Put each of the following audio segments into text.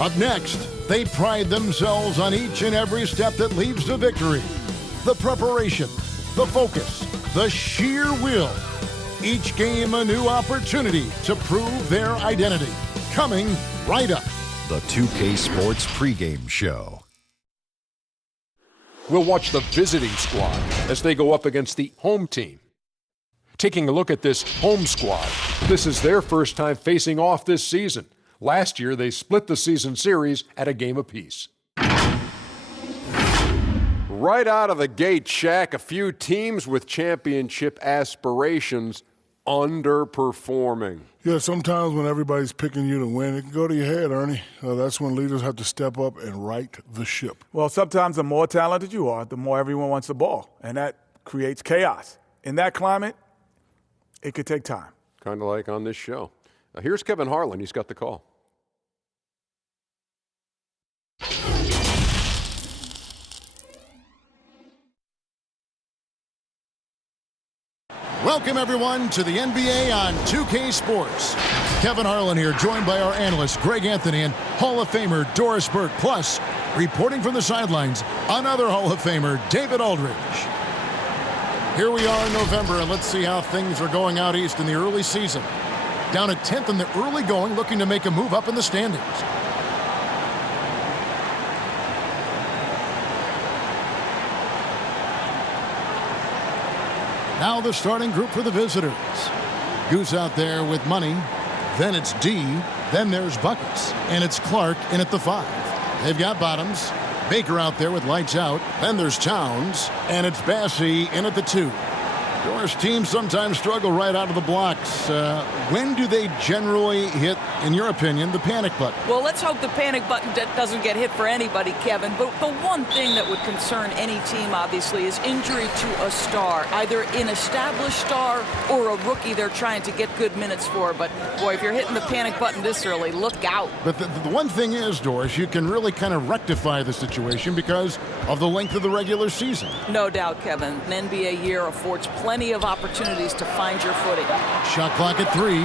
Up next, they pride themselves on each and every step that leads to victory. The preparation, the focus, the sheer will. Each game a new opportunity to prove their identity. Coming right up. The 2K Sports pregame show. We'll watch the visiting squad as they go up against the home team. Taking a look at this home squad, this is their first time facing off this season. Last year, they split the season series at a game apiece. Right out of the gate, Shaq, a few teams with championship aspirations underperforming. Yeah, sometimes when everybody's picking you to win, it can go to your head, Ernie. That's when leaders have to step up and right the ship. Well, sometimes the more talented you are, the more everyone wants the ball, and that creates chaos. In that climate, it could take time. Kind of like on this show. Now, here's Kevin Harlan. He's got the call. Welcome, everyone, to the NBA on 2K Sports. Kevin Harlan here, joined by our analysts Greg Anthony and Hall of Famer Doris Burke. Plus, reporting from the sidelines, another Hall of Famer, David Aldridge. Here we are in November, and let's see how things are going out east in the early season. Down at 10th in the early going, looking to make a move up in the standings. Now the starting group for the visitors. Goose out there with money. Then it's D. Then there's Buckets. And it's Clark in at the 5. They've got Bottoms. Baker out there with lights out. Then there's Towns. And it's Bassey in at the 2. Doris, teams sometimes struggle right out of the blocks. When do they generally hit, in your opinion, the panic button? Well, let's hope the panic button doesn't get hit for anybody, Kevin. But the one thing that would concern any team, obviously, is injury to a star, either an established star or a rookie they're trying to get good minutes for. But, boy, if you're hitting the panic button this early, look out. But the one thing is, Doris, you can really kind of rectify the situation because of the length of the regular season. No doubt, Kevin. An NBA year affords plenty of opportunities to find your footing. Shot clock at 3.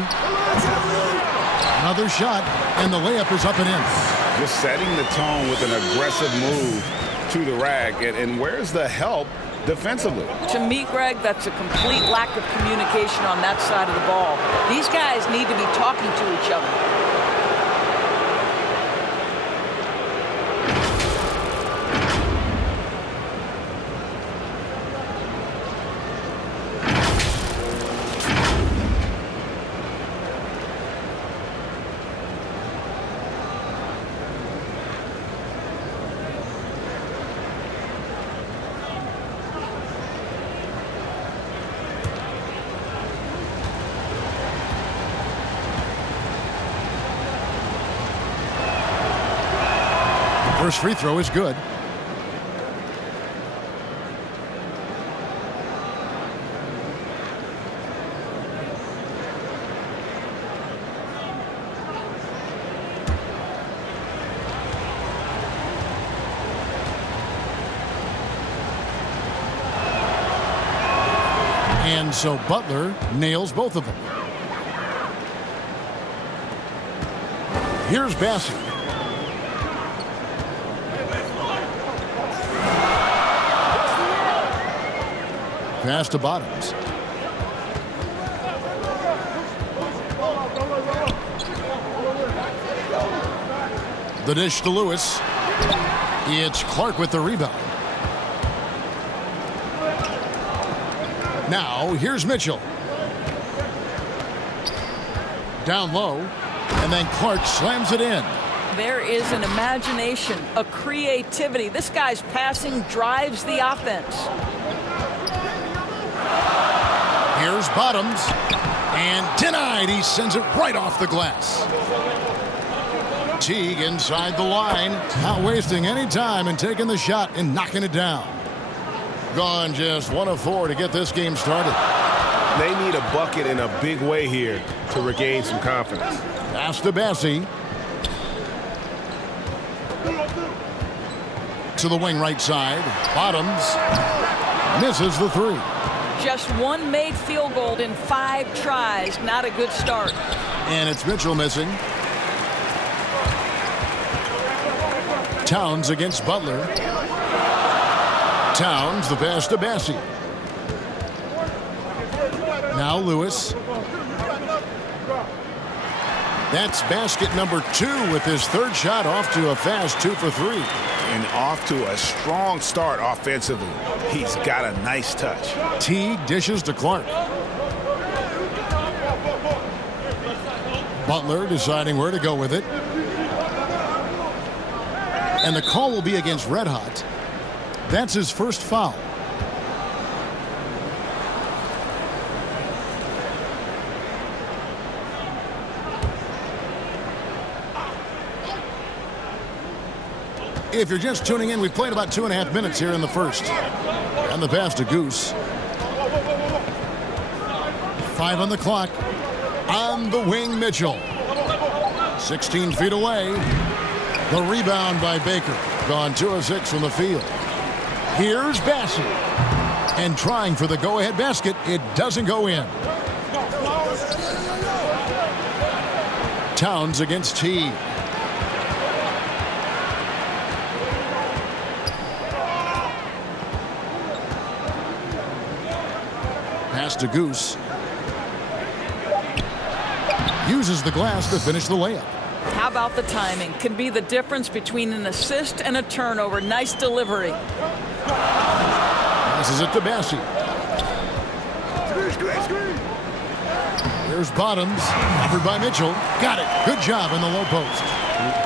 Another shot, and the layup is up and in. Just setting the tone with an aggressive move to the rack. And where's the help defensively? To me, Greg, that's a complete lack of communication on that side of the ball. These guys need to be talking to each other. First free throw is good. And so Butler nails both of them. Here's Bassey. Pass to Bottoms. The dish to Lewis. It's Clark with the rebound. Now, here's Mitchell. Down low, and then Clark slams it in. There is an imagination, a creativity. This guy's passing drives the offense. Here's Bottoms, and denied. He sends it right off the glass. Teague inside the line, not wasting any time and taking the shot and knocking it down. Gone just 1 of 4 to get this game started. They need a bucket in a big way here to regain some confidence. Pass to Bassey. To the wing right side. Bottoms misses the 3. Just one made field goal in 5 tries. Not a good start. And it's Mitchell missing. Towns against Butler. Towns, the pass to Bassey. Now Lewis. That's basket number 2 with his third shot off to a fast 2 for 3. And off to a strong start offensively. He's got a nice touch. Teague dishes to Clark. Butler deciding where to go with it. And the call will be against Red Hot. That's his first foul. If you're just tuning in, we've played about 2.5 minutes here in the first. And the pass to Goose. 5 on the clock. On the wing, Mitchell. 16 feet away. The rebound by Baker. Gone 2 of 6 from the field. Here's Bassey. And trying for the go-ahead basket. It doesn't go in. Towns against Teague. Pass to Goose. Uses the glass to finish the layup. How about the timing? Can be the difference between an assist and a turnover. Nice delivery. Passes it to Bassey. Here's Bottoms. Offered by Mitchell. Got it. Good job in the low post.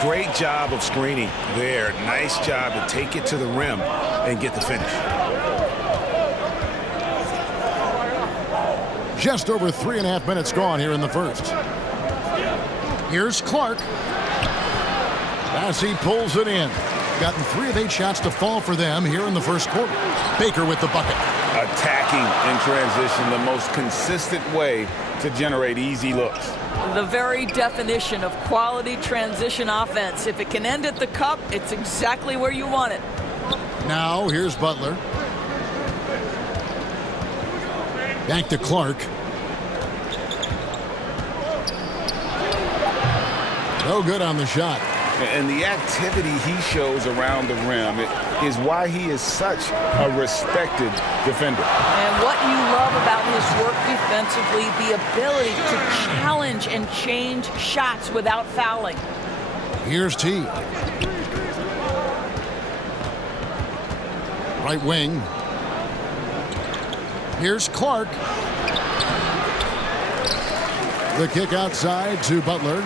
Great job of screening there. Nice job to take it to the rim and get the finish. Just over 3.5 minutes gone here in the first. Here's Clark. Bassey pulls it in. Gotten 3 of 8 shots to fall for them here in the first quarter. Baker with the bucket. Attacking in transition, the most consistent way to generate easy looks. The very definition of quality transition offense. If it can end at the cup, it's exactly where you want it. Now here's Butler. Back to Clark. No good on the shot. And the activity he shows around the rim is why he is such a respected defender. And what you love about his work defensively, the ability to challenge and change shots without fouling. Here's T. Right wing. Here's Clark. The kick outside to Butler.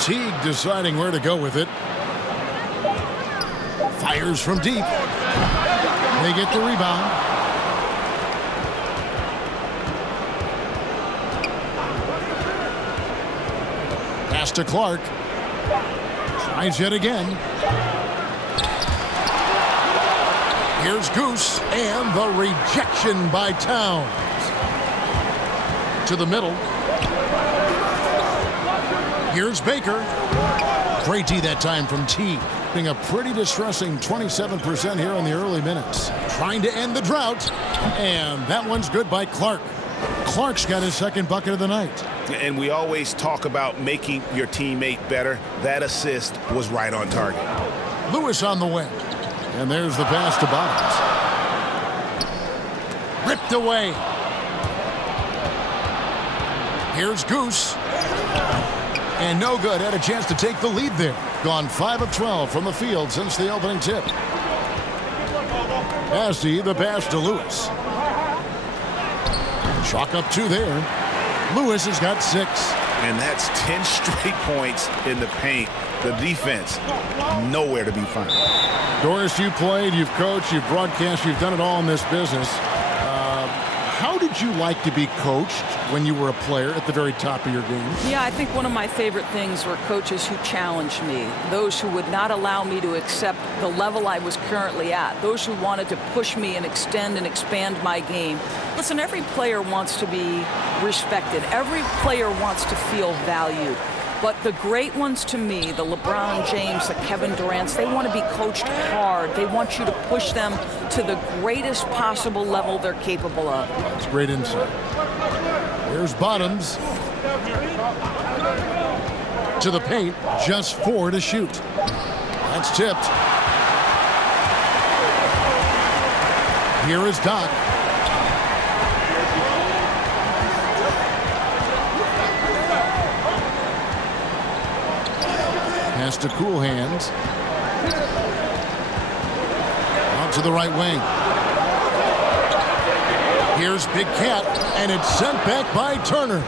Teague deciding where to go with it. Fires from deep. They get the rebound. Pass to Clark. Tries yet again. Here's Goose, and the rejection by Towns. To the middle. Here's Baker. Great D that time from T. Being a pretty distressing 27% here in the early minutes. Trying to end the drought. And that one's good by Clark. Clark's got his second bucket of the night. And we always talk about making your teammate better. That assist was right on target. Lewis on the wing. And there's the pass to Bottoms. Ripped away. Here's Goose. And no good. Had a chance to take the lead there. Gone 5 of 12 from the field since the opening tip. Bassey, the pass to Lewis. Chalk up 2 there. Lewis has got 6. And that's 10 straight points in the paint. The defense, nowhere to be found. Doris, you played, you've coached, you've broadcast, you've done it all in this business. How did you like to be coached when you were a player at the very top of your game? Yeah, I think one of my favorite things were coaches who challenged me, those who would not allow me to accept the level I was currently at, those who wanted to push me and extend and expand my game. Listen, every player wants to be respected. Every player wants to feel valued. But the great ones to me, the LeBron James, the Kevin Durant's, they want to be coached hard. They want you to push them to the greatest possible level they're capable of. That's great insight. Here's Bottoms. To the paint, just 4 to shoot. That's tipped. Here is Doc. Pass to Cool Hands. Out to the right wing. Here's Big Cat, and it's sent back by Turner.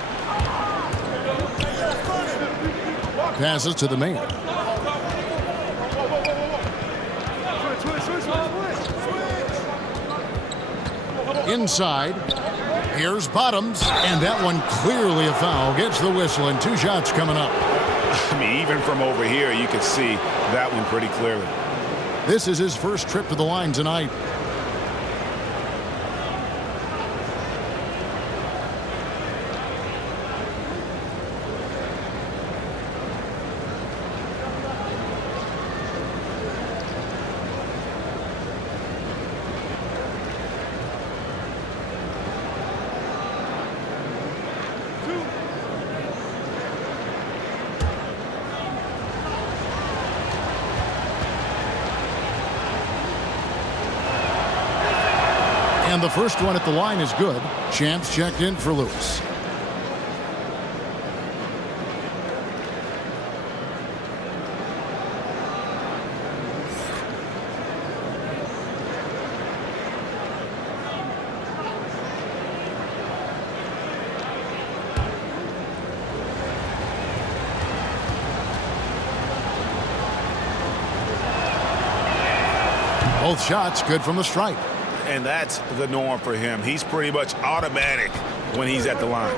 Passes to the man. Inside. Here's Bottoms, and that one clearly a foul. Gets the whistle, and 2 shots coming up. I mean, even from over here, you can see that one pretty clearly. This is his first trip to the line tonight. And the first one at the line is good. Champs checked in for Lewis. Both shots good from the stripe. And that's the norm for him. He's pretty much automatic when he's at the line.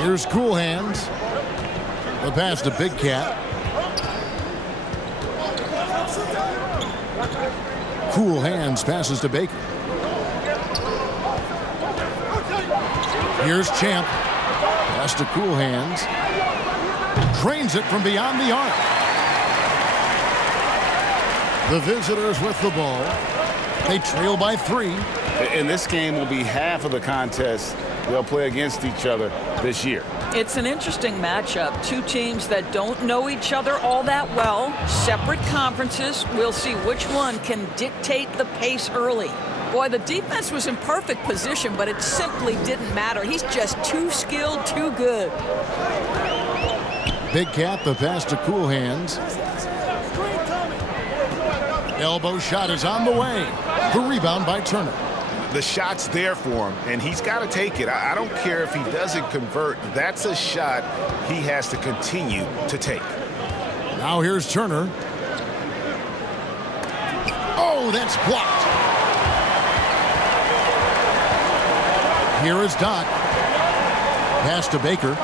Here's Cool Hands. The pass to Big Cat. Cool Hands passes to Baker. Here's Champ. Pass to Cool Hands. Cranes it from beyond the arc. The visitors with the ball. They trail by 3. And this game will be half of the contest they'll play against each other this year. It's an interesting matchup. 2 teams that don't know each other all that well. Separate conferences. We'll see which one can dictate the pace early. Boy, the defense was in perfect position, but it simply didn't matter. He's just too skilled, too good. Big Cat, the pass to Cool Hands. Elbow shot is on the way. The rebound by Turner. The shot's there for him, and he's got to take it. I don't care if he doesn't convert. That's a shot he has to continue to take. Now here's Turner. Oh, that's blocked. Here is Doc. Pass to Baker.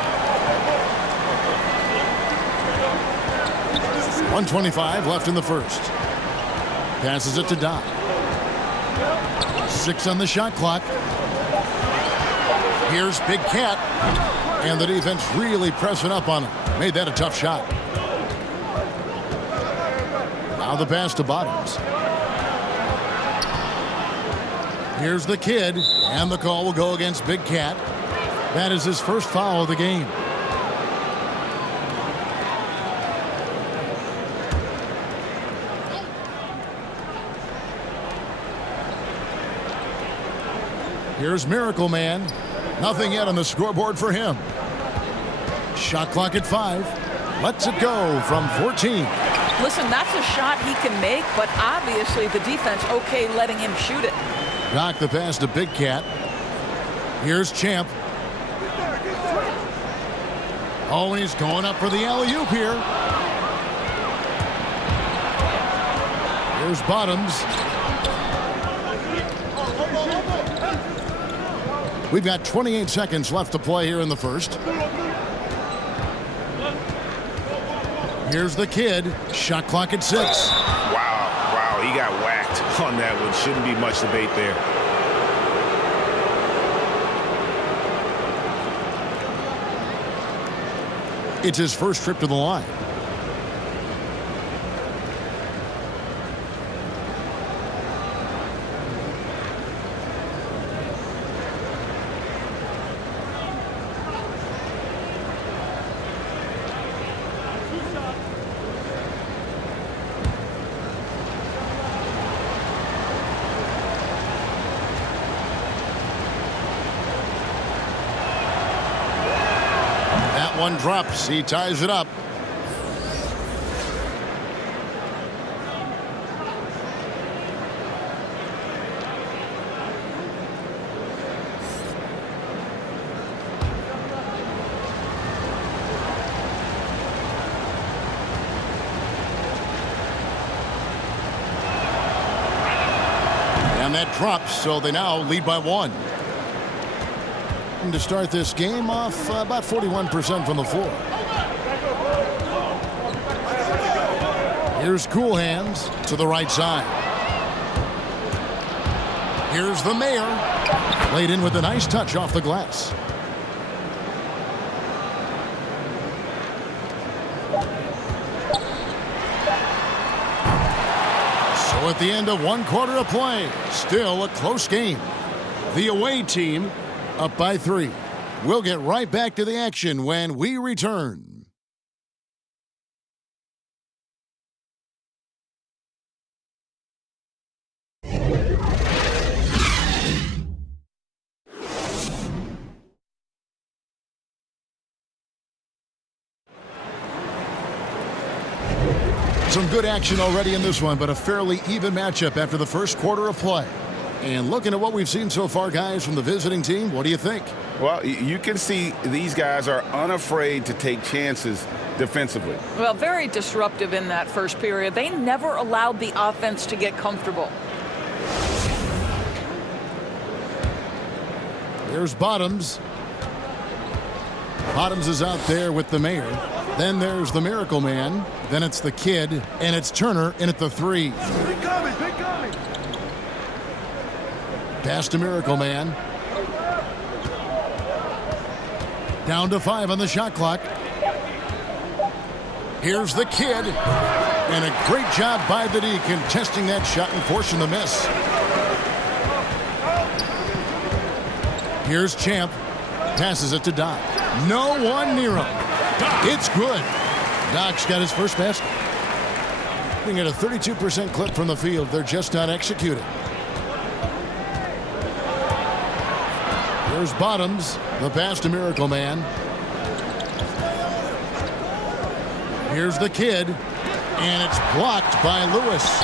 1:25 left in the first. Passes it to Doc. 6 on the shot clock. Here's Big Cat. And the defense really pressing up on him. Made that a tough shot. Now the pass to Bottoms. Here's the kid. And the call will go against Big Cat. That is his first foul of the game. Here's Miracle Man. Nothing yet on the scoreboard for him. Shot clock at 5. Lets it go from 14. Listen, that's a shot he can make, but obviously the defense okay letting him shoot it. Doc the pass to Big Cat. Here's Champ. Always going up for the alley-oop here. Here's Bottoms. We've got 28 seconds left to play here in the first. Here's the kid. Shot clock at 6. Wow, he got whacked on that one. Shouldn't be much debate there. It's his first trip to the line. one drops. He ties it up. And that drops, so they now lead by 1. And to start this game off about 41% from the floor. Here's Cool Hands to the right side. Here's the Mayor. Laid in with a nice touch off the glass. So at the end of 1 quarter of play, still a close game. The away team up by 3. We'll get right back to the action when we return. Some good action already in this one, but a fairly even matchup after the first quarter of play. And looking at what we've seen so far, guys, from the visiting team, what do you think? Well, you can see these guys are unafraid to take chances defensively. Well, very disruptive in that first period. They never allowed the offense to get comfortable. There's Bottoms. Bottoms is out there with the Mayor. Then there's the Miracle Man. Then it's the Kid. And it's Turner in at the 3. Big coming, big coming. Pass to Miracle Man. Down to 5 on the shot clock. Here's the Kid. And a great job by the D contesting that shot and forcing the miss. Here's Champ. Passes it to Doc. No one near him. It's good. Doc's got his first basket. Looking at a 32% clip from the field. They're just not executing. There's Bottoms. The pass to Miracle Man. Here's the Kid. And it's blocked by Lewis.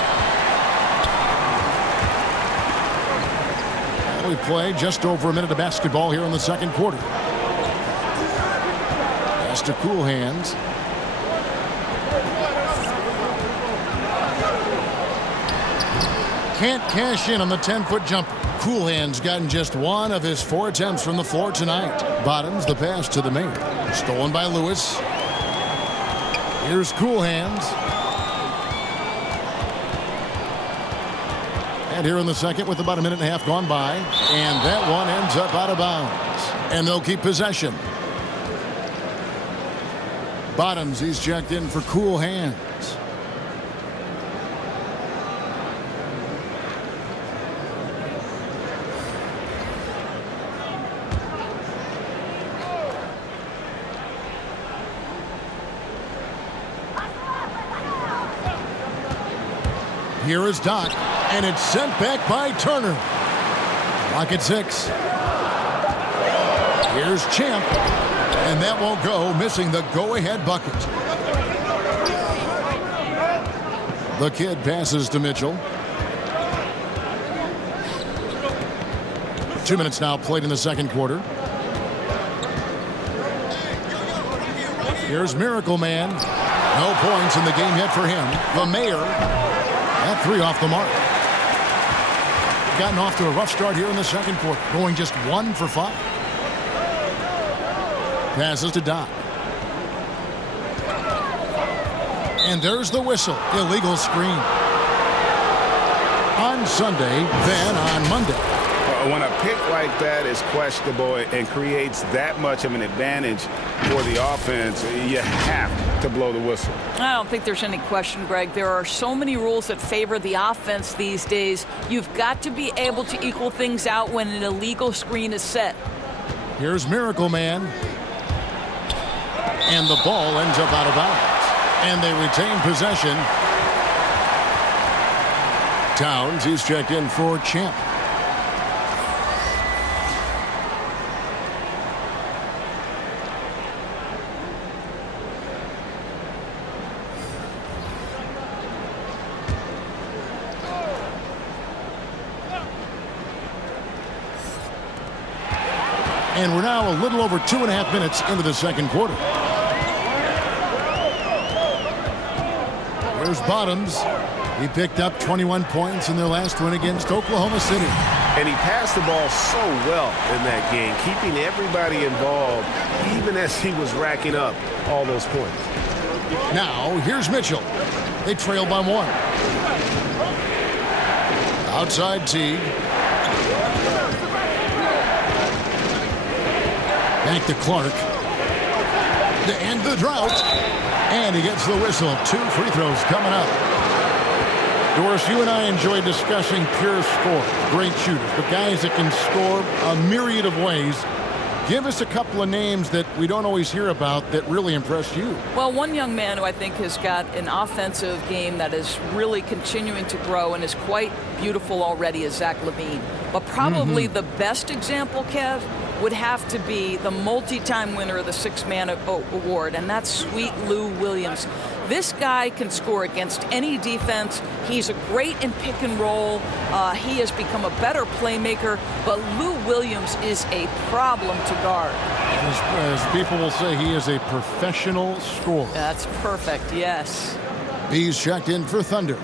We played just over a minute of basketball here in the second quarter. Pass to Cool Hands. Can't cash in on the 10-foot jumper. Cool Hands gotten just 1 of his 4 attempts from the floor tonight. Bottoms the pass to the Mayor. Stolen by Lewis. Here's Cool Hands. And here in the second with about a minute and a half gone by. And that one ends up out of bounds. And they'll keep possession. Bottoms, he's checked in for Cool Hands. Here is Doc. And it's sent back by Turner. Lock at 6. Here's Champ. And that won't go, missing the go-ahead bucket. The Kid passes to Mitchell. 2 minutes now played in the second quarter. Here's Miracle Man. No points in the game yet for him. The Mayor. That 3 off the mark. Gotten off to a rough start here in the second quarter, going just 1 for 5. Passes to Doc. And there's the whistle. Illegal screen. On Sunday, then on Monday. When a pick like that is questionable and creates that much of an advantage for the offense, you have to blow the whistle. I don't think there's any question, Greg. There are so many rules that favor the offense these days. You've got to be able to equal things out when an illegal screen is set. Here's Miracle Man. And the ball ends up out of bounds. And they retain possession. Towns, he's checked in for Champ. And we're now a little over 2.5 minutes into the second quarter. Here's Bottoms. He picked up 21 points in their last win against Oklahoma City. And he passed the ball so well in that game, keeping everybody involved, even as he was racking up all those points. Now, here's Mitchell. They trail by 1. Outside Teague. Back to Clark. To end the drought. And he gets the whistle. 2 free throws coming up. Doris, you and I enjoy discussing pure scorers, great shooters, but guys that can score a myriad of ways. Give us a couple of names that we don't always hear about that really impressed you. Well, one young man who I think has got an offensive game that is really continuing to grow and is quite beautiful already is Zach LaVine. But probably the best example, Kev, would have to be the multi-time winner of the Six-Man Award, and that's Sweet Lou Williams. This guy can score against any defense. He's a great in pick and roll. He has become a better playmaker, but Lou Williams is a problem to guard. As people will say, he is a professional scorer. That's perfect, yes. He's checked in for Thunder.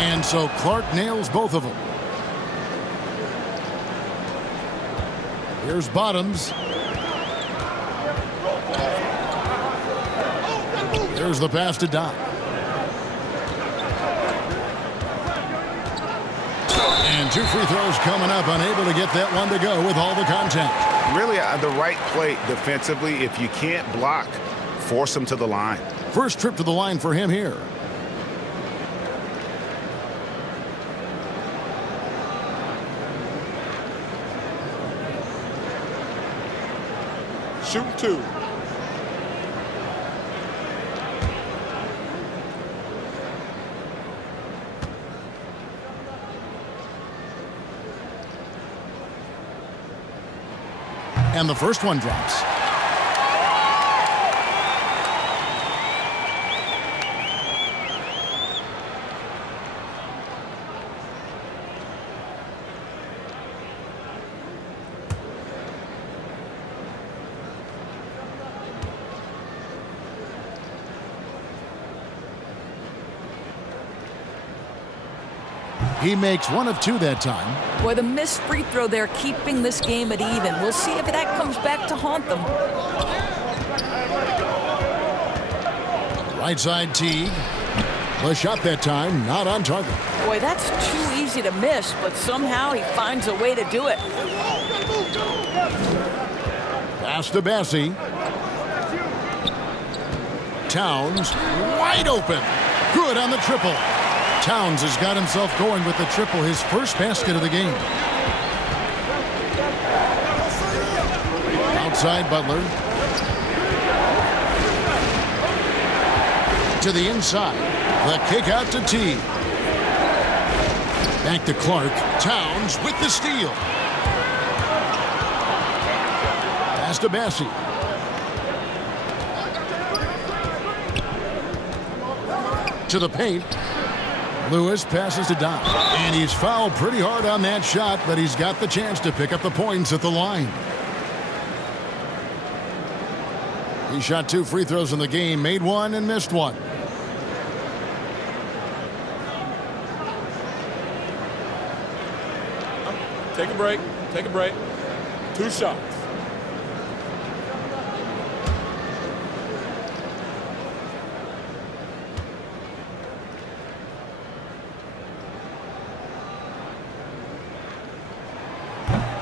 And so Clark nails both of them. Here's Bottoms. There's the pass to Doc. And 2 free throws coming up, unable to get that one to go with all the contact. Really the right play defensively. If you can't block, force him to the line. First trip to the line for him here. Shoot 2. And the first one drops. He makes 1 of 2 that time. Boy, the missed free throw there keeping this game at even. We'll see if that comes back to haunt them. Right side Teague. The shot that time, not on target. Boy, that's too easy to miss, but somehow he finds a way to do it. Pass to Bassie. Towns, wide open. Good on the triple. Towns has got himself going with the triple, his first basket of the game. Outside Butler. To the inside. The kick out to T. Back to Clark. Towns with the steal. Pass to Bassie. To the paint. Lewis passes to Doc. And he's fouled pretty hard on that shot, but he's got the chance to pick up the points at the line. He shot 2 free throws in the game, made 1 and missed 1. Take a break. Take a break. 2 shots.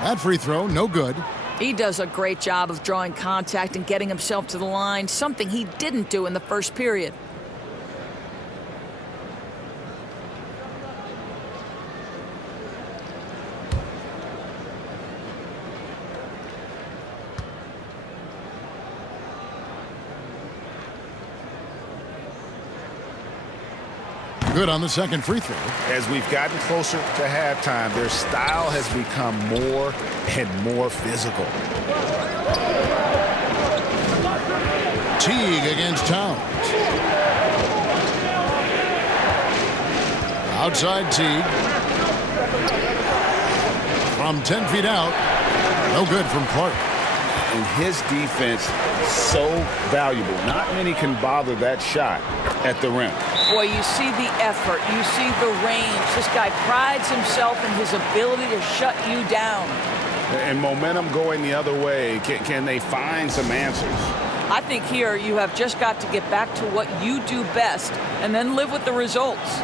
That free throw, no good. He does a great job of drawing contact and getting himself to the line, something he didn't do in the first period. Good on the second free throw. As we've gotten closer to halftime, their style has become more and more physical. Teague against Towns. Outside Teague. From 10 feet out. No good from Clark. And his defense so valuable. Not many can bother that shot at the rim. Boy, you see the effort. You see the range. This guy prides himself in his ability to shut you down. And momentum going the other way. Can they find some answers? I think here you have just got to get back to what you do best and then live with the results.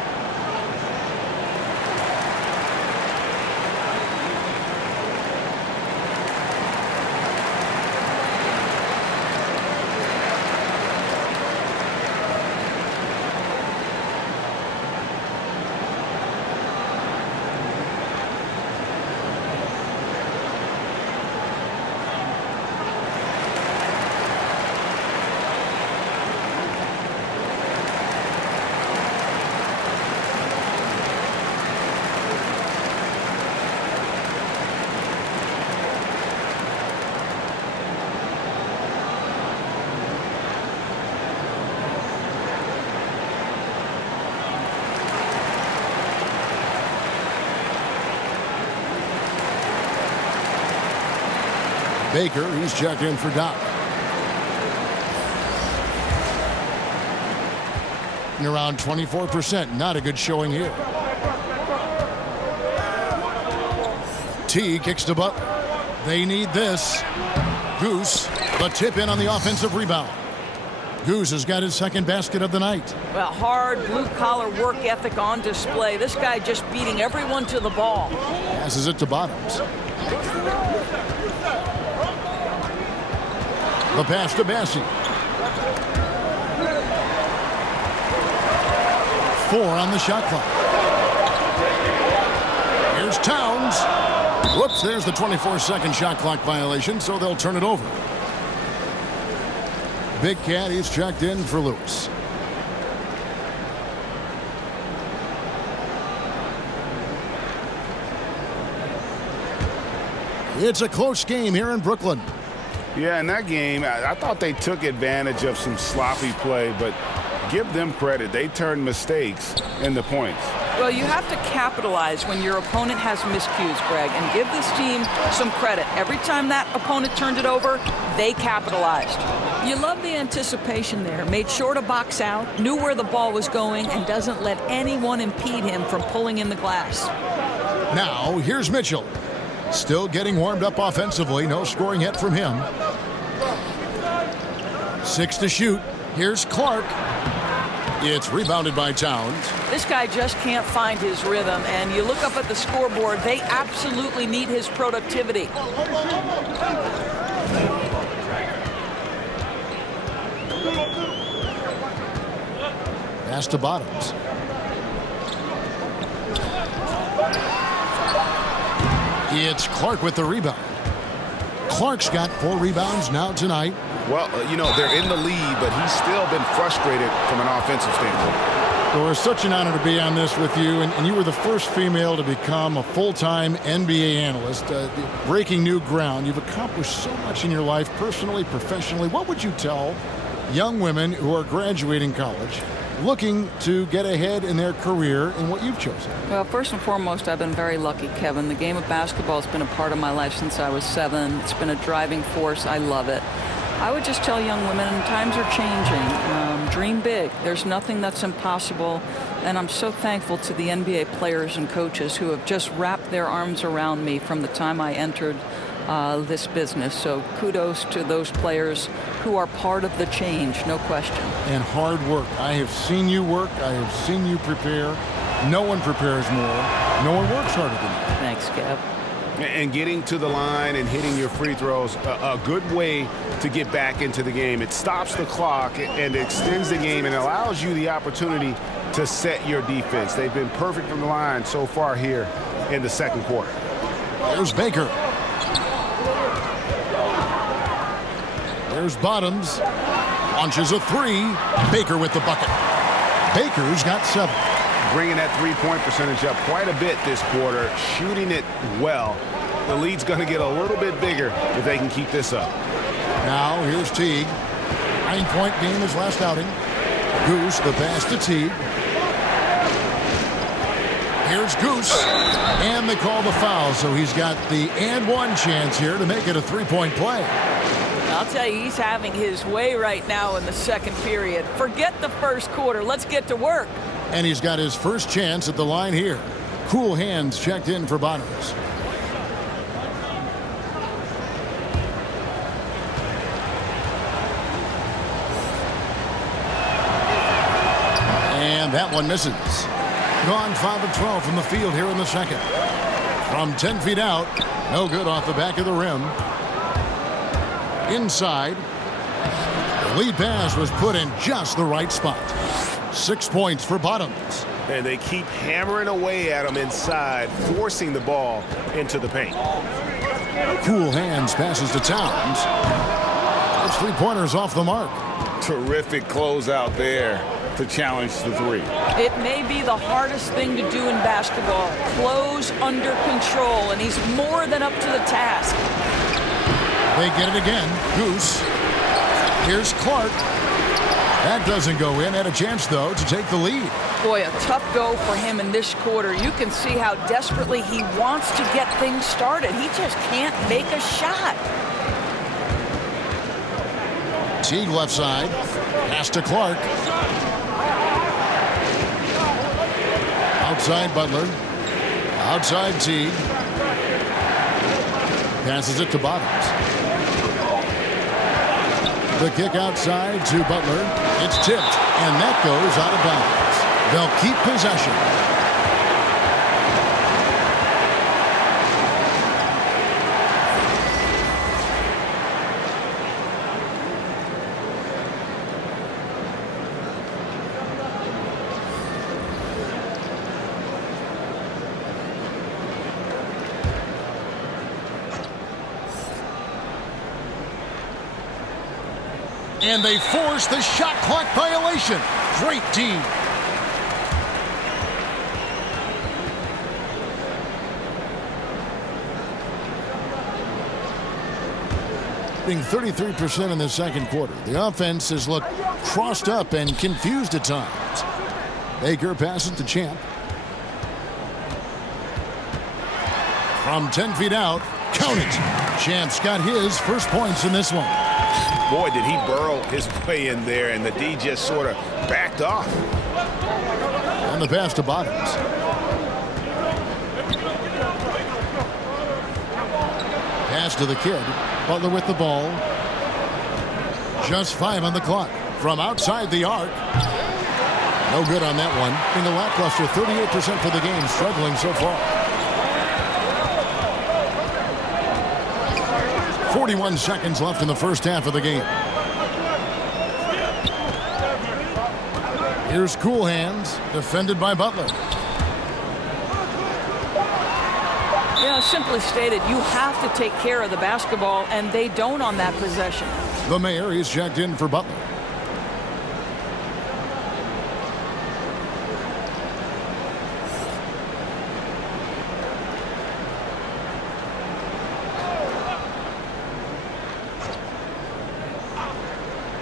Baker, he's checked in for Doc. And around 24%. Not a good showing here. T kicks to Butler. They need this. Goose, the tip in on the offensive rebound. Goose has got his second basket of the night. Well, hard blue-collar work ethic on display. This guy just beating everyone to the ball. Passes it to Bottoms. The pass to Bassi. 4 on the shot clock. Here's Towns. Whoops, there's the 24-second shot clock violation, so they'll turn it over. Big Cat, he's checked in for Lewis. It's a close game here in Brooklyn. Yeah, in that game, I thought they took advantage of some sloppy play, but give them credit. They turned mistakes into points. Well, you have to capitalize when your opponent has miscues, Greg, and give this team some credit. Every time that opponent turned it over, they capitalized. You love the anticipation there. Made sure to box out, knew where the ball was going, and doesn't let anyone impede him from pulling in the glass. Now, here's Mitchell. Still getting warmed up offensively. No scoring yet from him. 6 to shoot. Here's Clark. It's rebounded by Towns. This guy just can't find his rhythm, and you look up at the scoreboard, they absolutely need his productivity. Pass to Bottoms. It's Clark with the rebound. Clark's got 4 rebounds now tonight. Well, you know, they're in the lead, but he's still been frustrated from an offensive standpoint. Well, it's such an honor to be on this with you, and you were the first female to become a full-time NBA analyst, breaking new ground. You've accomplished so much in your life, personally, professionally. What would you tell young women who are graduating college, looking to get ahead in their career in what you've chosen? Well, first and foremost, I've been very lucky, Kevin. The game of basketball has been a part of my life since I was 7. It's been a driving force. I love it. I would just tell young women, times are changing. Dream big. There's nothing that's impossible. And I'm so thankful to the NBA players and coaches who have just wrapped their arms around me from the time I entered this business. So kudos to those players who are part of the change, no question. And hard work. I have seen you work. I have seen you prepare. No one prepares more. No one works harder than you. Thanks, Kev. And getting to the line and hitting your free throws, a good way to get back into the game. It stops the clock and extends the game and allows you the opportunity to set your defense. They've been perfect from the line so far here in the second quarter. There's Baker. There's Bottoms. Launches a 3. Baker with the bucket. Baker's got 7. bringing that three-point percentage up quite a bit this quarter, shooting it well. The lead's going to get a little bit bigger if they can keep this up. Now here's Teague. 9-point game his last outing. Goose, the pass to Teague. Here's Goose. And they call the foul, so he's got the and one chance here to make it a three-point play. I'll tell you, he's having his way right now in the second period. Forget the first quarter. Let's get to work. And he's got his first chance at the line here. Cool hands checked in for Bottoms. And that one misses. Gone 5 of 12 from the field here in the second. From 10 feet out, no good off the back of the rim. Inside. The lead pass was put in just the right spot. 6 points for Bottoms. And they keep hammering away at him inside, forcing the ball into the paint. Cool hands passes to Towns. Those three-pointers off the mark. Terrific closeout there to challenge the three. It may be the hardest thing to do in basketball. Close under control, and he's more than up to the task. They get it again. Goose. Here's Clark. That doesn't go in. Had a chance, though, to take the lead. Boy, a tough go for him in this quarter. You can see how desperately he wants to get things started. He just can't make a shot. Teague left side. Pass to Clark. Outside Butler. Outside Teague. Passes it to Bottoms. The kick outside to Butler. It's tipped, and that goes out of bounds. They'll keep possession. And they force the shot clock violation. Great D. Being 33% in the second quarter. The offense has looked crossed up and confused at times. Baker passes to Champ. From 10 feet out, count it. Champ's got his first points in this one. Boy, did he burrow his way in there, and the D just sort of backed off. And the pass to Bottoms. Pass to the kid. Butler with the ball. Just 5 on the clock. From outside the arc. No good on that one. Being a lackluster 38% for the game. Struggling so far. 41 seconds left in the first half of the game. Here's Cool Hands, defended by Butler. You know, simply stated, you have to take care of the basketball, and they don't on that possession. The Mayor is checked in for Butler.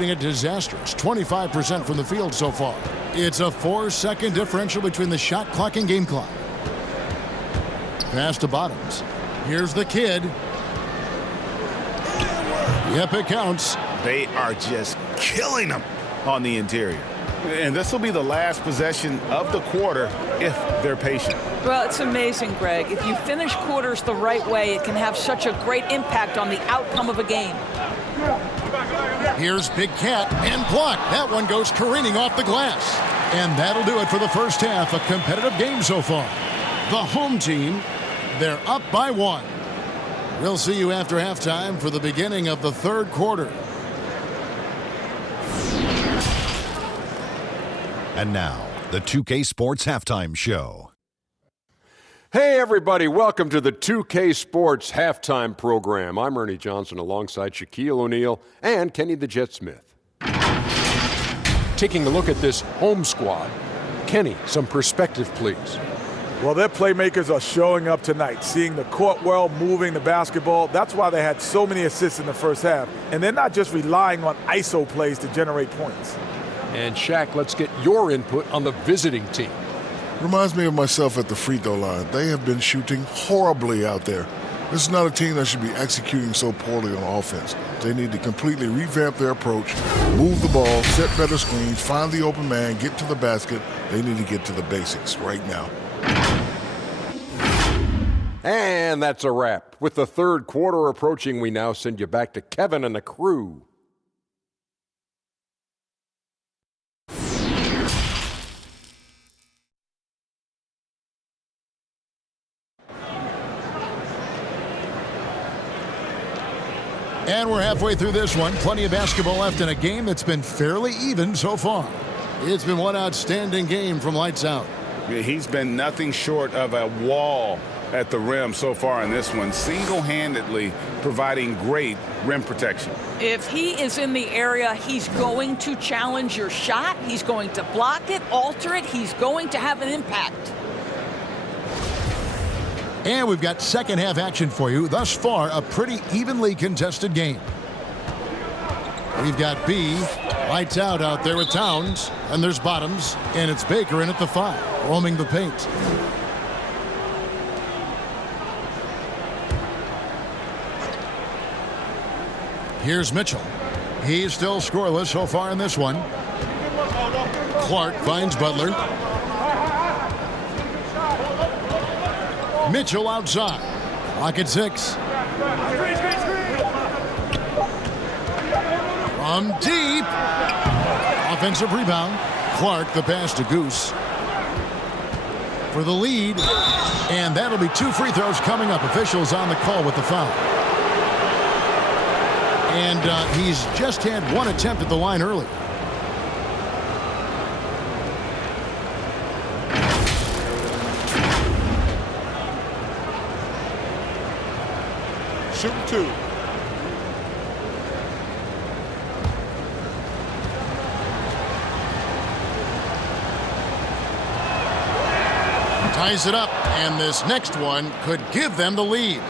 A disastrous 25% from the field so far. It's a 4-second differential between the shot clock and game clock. Pass to Bottoms. Here's the kid. Yep, it counts. They are just killing them on the interior. And this will be the last possession of the quarter if they're patient. Well, it's amazing, Greg. If you finish quarters the right way, it can have such a great impact on the outcome of a game. Here's Big Cat and blocked. That one goes careening off the glass. And that'll do it for the first half. A competitive game so far. The home team, they're up by 1. We'll see you after halftime for the beginning of the third quarter. And now, the 2K Sports Halftime Show. Hey, everybody. Welcome to the 2K Sports Halftime Program. I'm Ernie Johnson alongside Shaquille O'Neal and Kenny the Jet Smith. Taking a look at this home squad. Kenny some perspective, please. Well, their playmakers are showing up tonight, seeing the court well, moving the basketball. That's why they had so many assists in the first half. And they're not just relying on ISO plays to generate points. And Shaq, let's get your input on the visiting team. Reminds me of myself at the free throw line. They have been shooting horribly out there. This is not a team that should be executing so poorly on offense. They need to completely revamp their approach, move the ball, set better screens, find the open man, get to the basket. They need to get to the basics right now. And that's a wrap. With the third quarter approaching, we now send you back to Kevin and the crew. And we're halfway through this one. Plenty of basketball left in a game that's been fairly even so far. It's been one outstanding game from lights out. Yeah, he's been nothing short of a wall at the rim so far in this one, single-handedly providing great rim protection. If he is in the area, he's going to challenge your shot. He's going to block it, alter it. He's going to have an impact. And we've got second half action for you. Thus far, a pretty evenly contested game. We've got B, lights out there with Towns. And there's Bottoms, and it's Baker in at the 5, roaming the paint. Here's Mitchell. He's still scoreless so far in this one. Clark finds Butler. Mitchell outside. Clock at 6. From deep. Offensive rebound. Clark the pass to Goose. For the lead. And that'll be 2 free throws coming up. Officials on the call with the foul. And he's just had 1 attempt at the line early. Shooting 2. Ties it up, and this next one could give them the lead.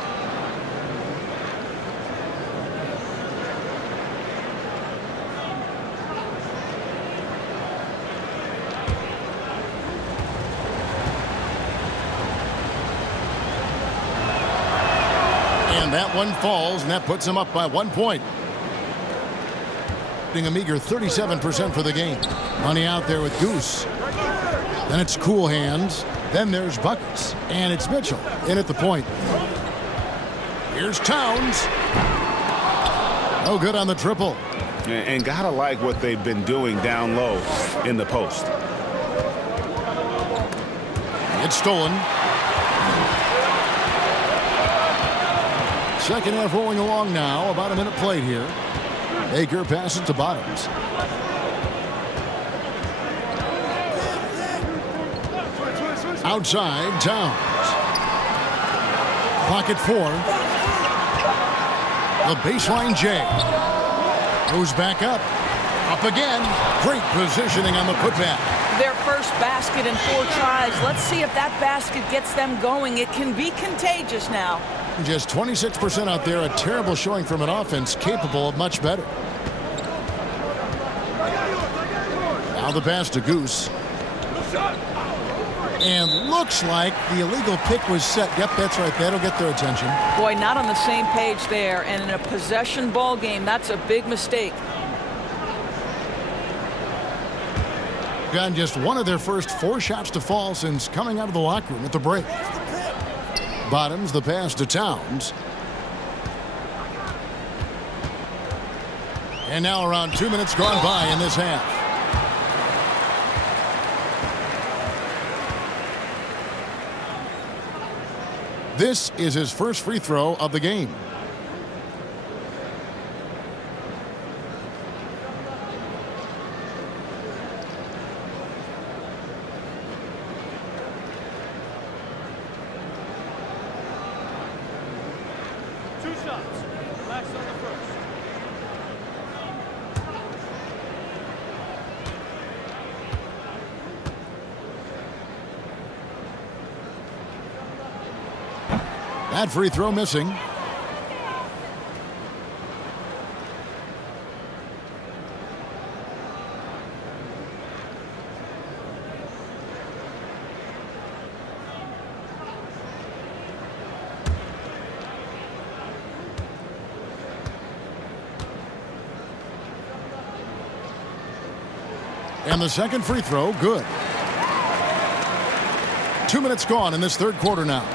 And that one falls, and that puts them up by 1 point. A meager 37% for the game. Money out there with Goose. Then it's Cool Hands. Then there's Buckets. And it's Mitchell in at the point. Here's Towns. No good on the triple. And gotta like what they've been doing down low in the post. It's stolen. Second half rolling along now. About a minute played here. Baker passes to Bottoms. Outside, Towns. Pocket 4. The baseline J. Goes back up. Up again. Great positioning on the putback. Their first basket in 4 tries. Let's see if that basket gets them going. It can be contagious now. Just 26% out there. A terrible showing from an offense capable of much better. Now the pass to Goose. And looks like the illegal pick was set. Yep, that's right. That'll get their attention. Boy, not on the same page there. And in a possession ball game, that's a big mistake. Gotten just one of their first 4 shots to fall since coming out of the locker room at the break. Bottoms the pass to Towns. And now around 2 minutes gone by in this half. This is his first free throw of the game. That free throw missing. And the second free throw, good. 2 minutes gone in this third quarter now.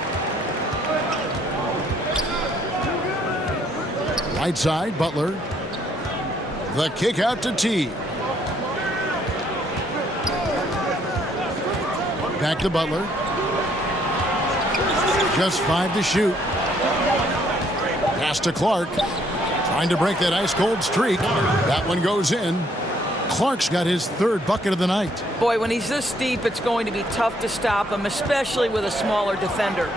Right side, Butler. The kick out to T. Back to Butler. Just 5 to shoot. Pass to Clark. Trying to break that ice-cold streak. That one goes in. Clark's got his third bucket of the night. Boy, when he's this deep, it's going to be tough to stop him, especially with a smaller defender.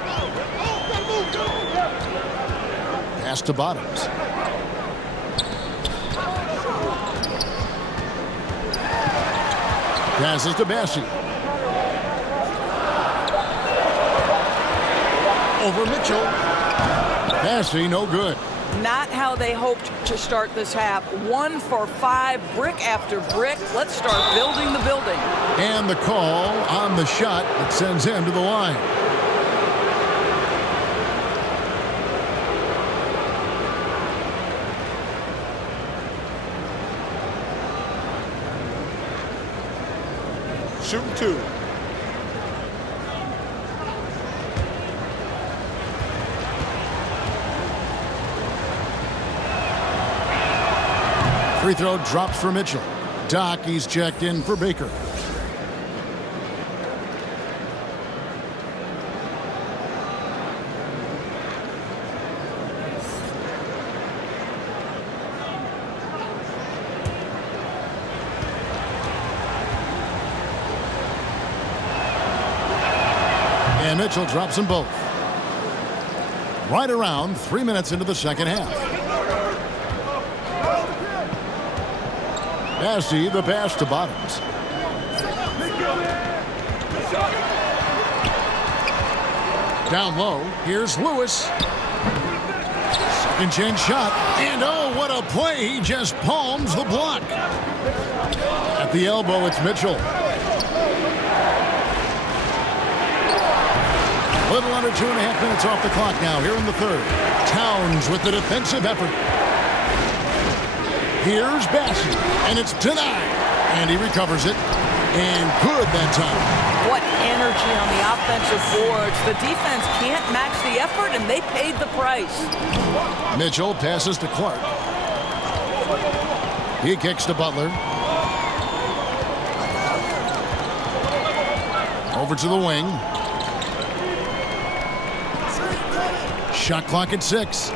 Pass to Bottoms. Passes to Bassey. Over Mitchell. Bassey, no good. Not how they hoped to start this half. 1 for 5, brick after brick. Let's start building the building. And the call on the shot that sends him to the line. Shooting 2. Free throw drops for Mitchell. Doc, he's checked in for Baker. And Mitchell drops them both. Right around 3 minutes into the second half. Bassey, the pass to Bottoms. Down low, here's Lewis. Second chance shot, and oh, what a play. He just palms the block. At the elbow, it's Mitchell. Little under 2.5 minutes off the clock now here in the third. Towns with the defensive effort. Here's Bassey, and it's denied. And he recovers it. And good that time. What energy on the offensive boards. The defense can't match the effort, and they paid the price. Mitchell passes to Clark. He kicks to Butler. Over to the wing. Shot clock at 6.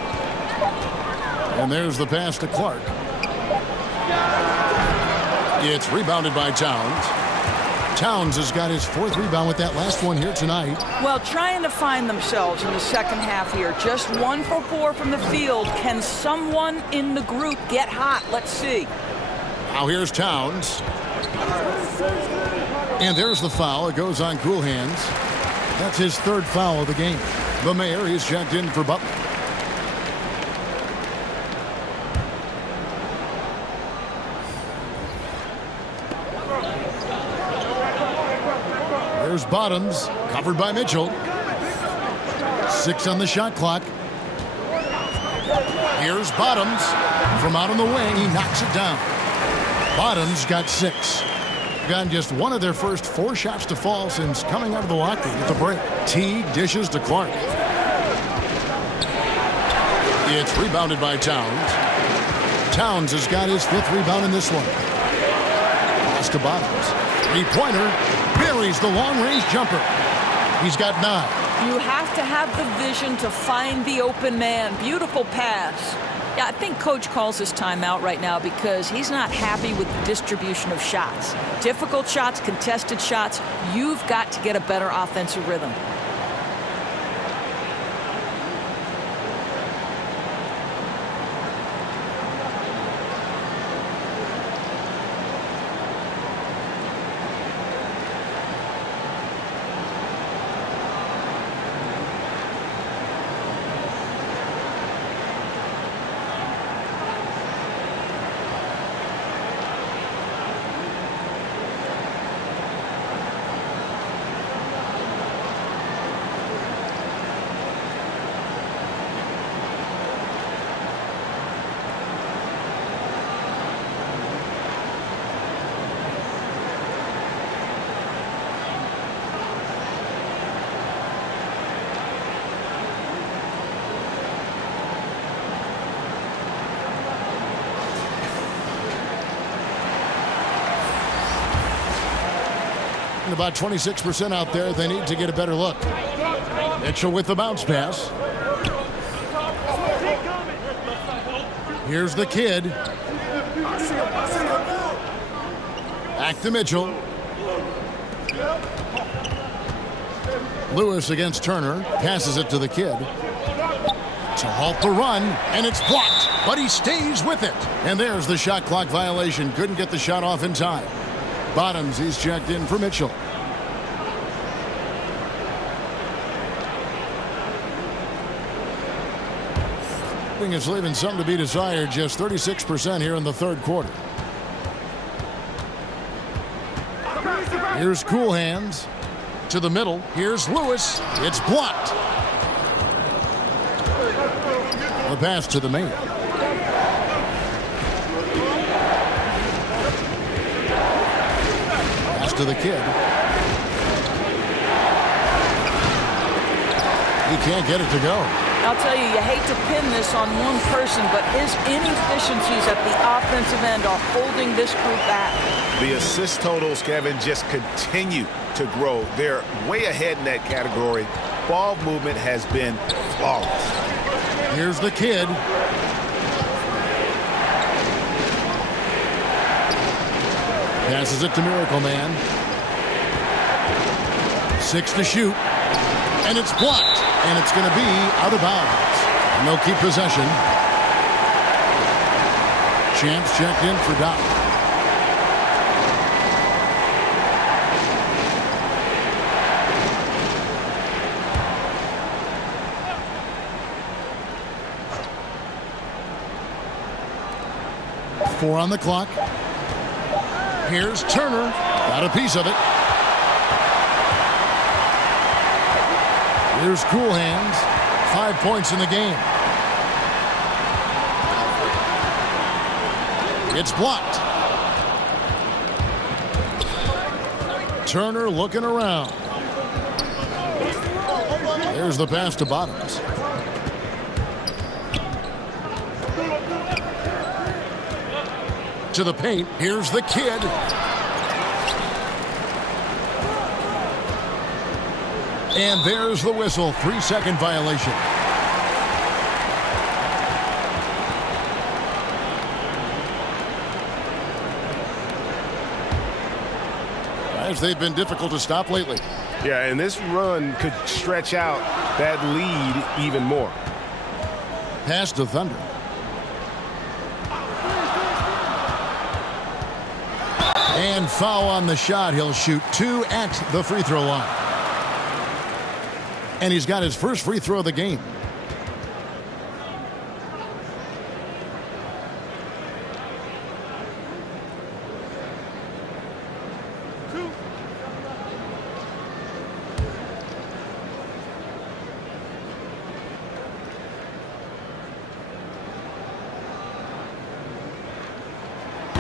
And there's the pass to Clark. It's rebounded by Towns. Towns has got his 4th rebound with that last one here tonight. Well, trying to find themselves in the second half here. Just 1 for 4 from the field. Can someone in the group get hot? Let's see. Now here's Towns. And there's the foul. It goes on cool hands. That's his 3rd foul of the game. The mayor is checked in for Butler. There's Bottoms, covered by Mitchell. 6 on the shot clock. Here's Bottoms. From out on the wing, he knocks it down. Bottoms got 6. Gotten just one of their first 4 shots to fall since coming out of the locker room at the break. Teague dishes to Clark. It's rebounded by Towns. Towns has got his 5th rebound in this one. Pass to Bottoms. 3-pointer. Buries the long-range jumper. He's got 9. You have to have the vision to find the open man. Beautiful pass. Yeah, I think Coach calls his timeout right now because he's not happy with the distribution of shots. Difficult shots, contested shots. You've got to get a better offensive rhythm. shooting about 26% out there. They need to get a better look. Mitchell with the bounce pass. Here's the kid. Back to Mitchell. Lewis against Turner. Passes it to the kid. To halt the run, and it's blocked, but he stays with it. And there's the shot clock violation. Couldn't get the shot off in time. Bottoms, he's checked in for Mitchell. Is leaving something to be desired. Just 36% here in the third quarter. Here's Cool Hands to the middle. Here's Lewis. It's blocked. The pass to the main. Pass to the kid. He can't get it to go. I'll tell you, you hate to pin this on one person, but his inefficiencies at the offensive end are holding this group back. The assist totals, Kevin, just continue to grow. They're way ahead in that category. Ball movement has been flawless. Here's the kid. Passes it to Miracle Man. 6 to shoot. And it's blocked. And it's going to be out of bounds. And they'll keep possession. Champs checked in for Doc. Four on the clock. Here's Turner. Got a piece of it. Here's Cool Hands. 5 points in the game. It's blocked. Turner looking around. There's the pass to Bottoms. To the paint. Here's the kid. And there's the whistle. 3-second violation. As they've been difficult to stop lately. Yeah, and this run could stretch out that lead even more. Pass to Thunder. And foul on the shot. He'll shoot 2 at the free throw line. And he's got his first free throw of the game.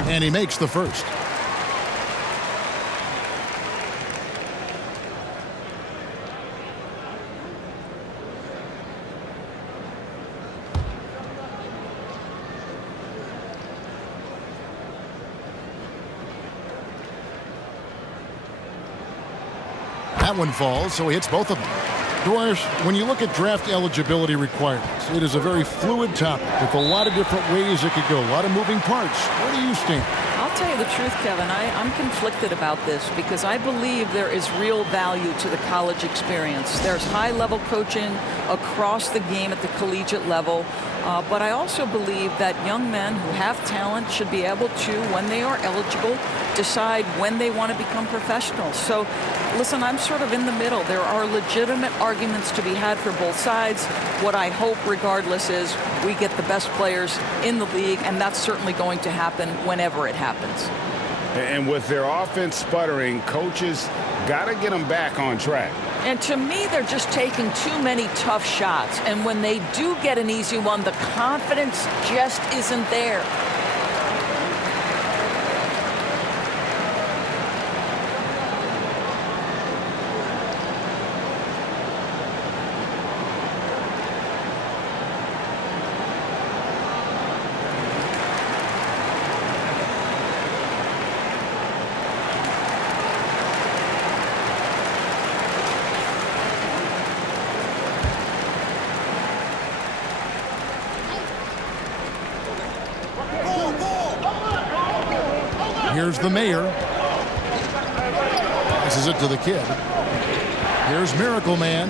And he makes the first. That one falls, so he hits both of them. Dwyer, when you look at draft eligibility requirements, it is a very fluid topic with a lot of different ways it could go, a lot of moving parts. Where do you stand? I'll tell you the truth, Kevin. I'm conflicted about this because I believe there is real value to the college experience. There's high-level coaching across the game at the collegiate level. But I also believe that young men who have talent should be able to, when they are eligible, decide when they want to become professionals. So, listen, I'm sort of in the middle. There are legitimate arguments to be had for both sides. What I hope, regardless, is we get the best players in the league, and that's certainly going to happen whenever it happens. And with their offense sputtering, coaches got to get them back on track. And to me, they're just taking too many tough shots. And when they do get an easy one, the confidence just isn't there. Here's the mayor. Passes it to the kid. Here's Miracle Man.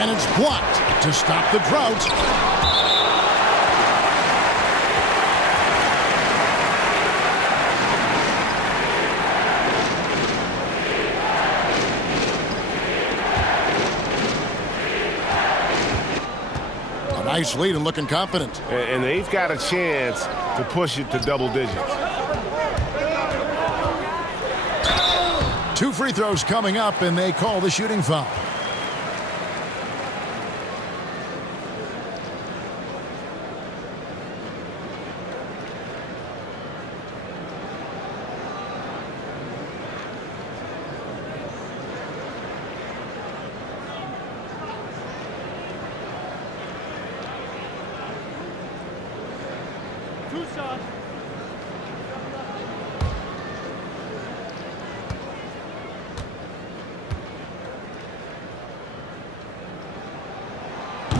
And it's blocked to stop the drought. A nice lead and looking confident. And they've got a chance to push it to double digits. 2 free throws coming up, and they call the shooting foul.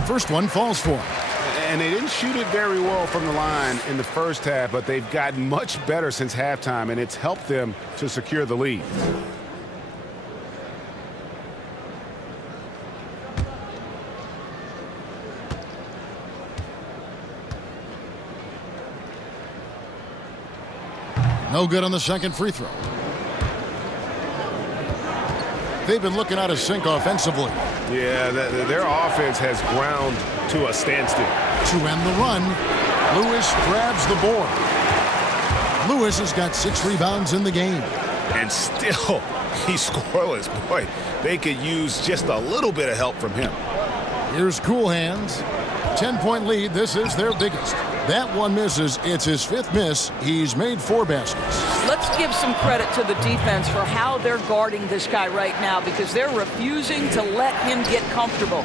First one falls for him. And they didn't shoot it very well from the line in the first half, but they've gotten much better since halftime, and it's helped them to secure the lead. No good on the second free throw. They've been looking out of sync offensively. Yeah, their offense has ground to a standstill. To end the run, Lewis grabs the board. Lewis has got 6 rebounds in the game. And still, he's scoreless. Boy, they could use just a little bit of help from him. Here's Cool Hands. 10-point lead. This is their biggest. That one misses. It's his 5th miss. He's made 4 baskets. Let's give some credit to the defense for how they're guarding this guy right now, because they're refusing to let him get comfortable.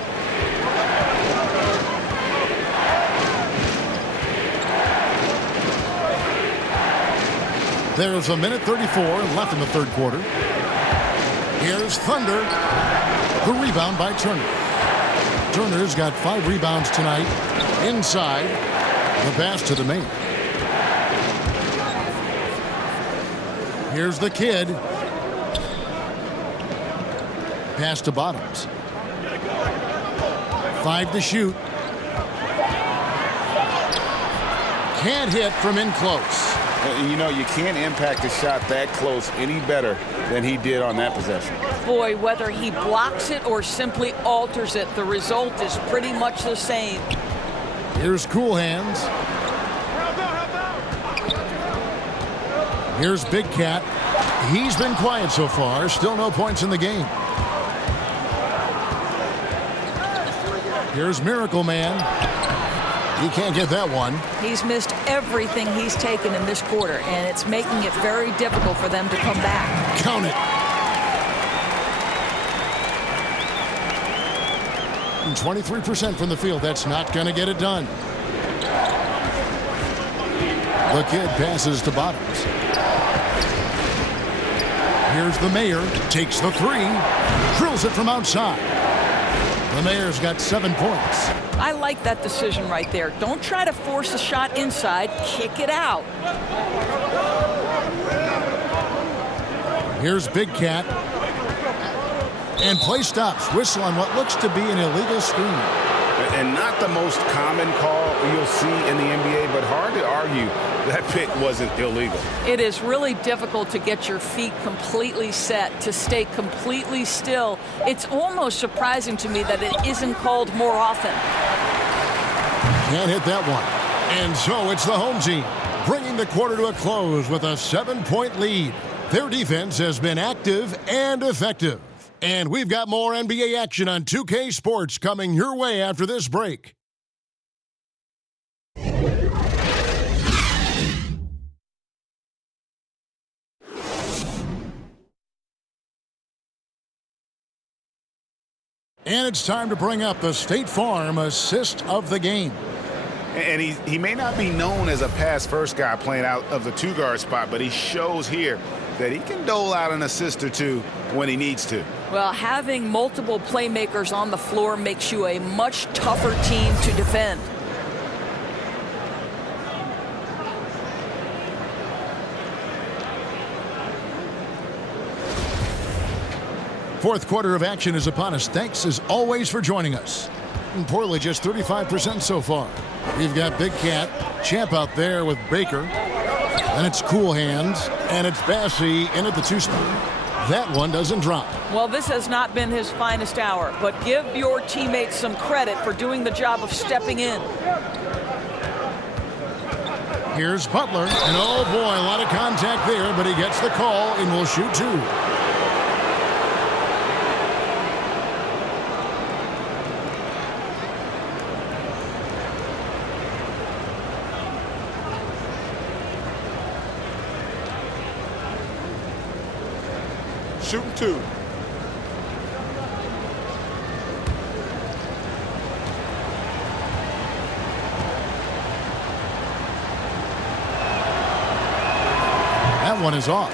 There's a minute 34 left in the third quarter. Here's Thunder. The rebound by Turner. Turner's got 5 rebounds tonight. Inside. The pass to the main. Here's the kid. Pass to Bottoms. 5 to shoot. Can't hit from in close. You know, you can't impact a shot that close any better than he did on that possession. Boy, whether he blocks it or simply alters it, the result is pretty much the same. Here's Cool Hands. Here's Big Cat. He's been quiet so far. Still no points in the game. Here's Miracle Man. He can't get that one. He's missed everything he's taken in this quarter, and it's making it very difficult for them to come back. Count it. And 23% from the field. That's not going to get it done. The kid passes to Bottoms. Here's the mayor. Takes the 3. Drills it from outside. The mayor's got 7 points. I like that decision right there. Don't try to force a shot inside. Kick it out. Here's Big Cat. And play stops. Whistle on what looks to be an illegal screen. And not the most common call you'll see in the NBA, but hard to argue that pick wasn't illegal. It is really difficult to get your feet completely set, to stay completely still. It's almost surprising to me that it isn't called more often. Can't hit that one. And so it's the home team, bringing the quarter to a close with a 7-point lead. Their defense has been active and effective. And we've got more NBA action on 2K Sports coming your way after this break. And it's time to bring up the State Farm assist of the game. And he may not be known as a pass-first guy playing out of the 2-guard spot, but he shows here that he can dole out an assist or 2 when he needs to. Well, having multiple playmakers on the floor makes you a much tougher team to defend. Fourth quarter of action is upon us. Thanks, as always, for joining us. And Portland just 35% so far. We've got Big Cat, Champ out there with Baker. And it's Cool Hands, and it's Bassey in at the 2 spot. That one doesn't drop. Well, this has not been his finest hour, but give your teammates some credit for doing the job of stepping in. Here's Butler, and oh boy, a lot of contact there, but he gets the call and will shoot 2. Shooting 2. That one is off.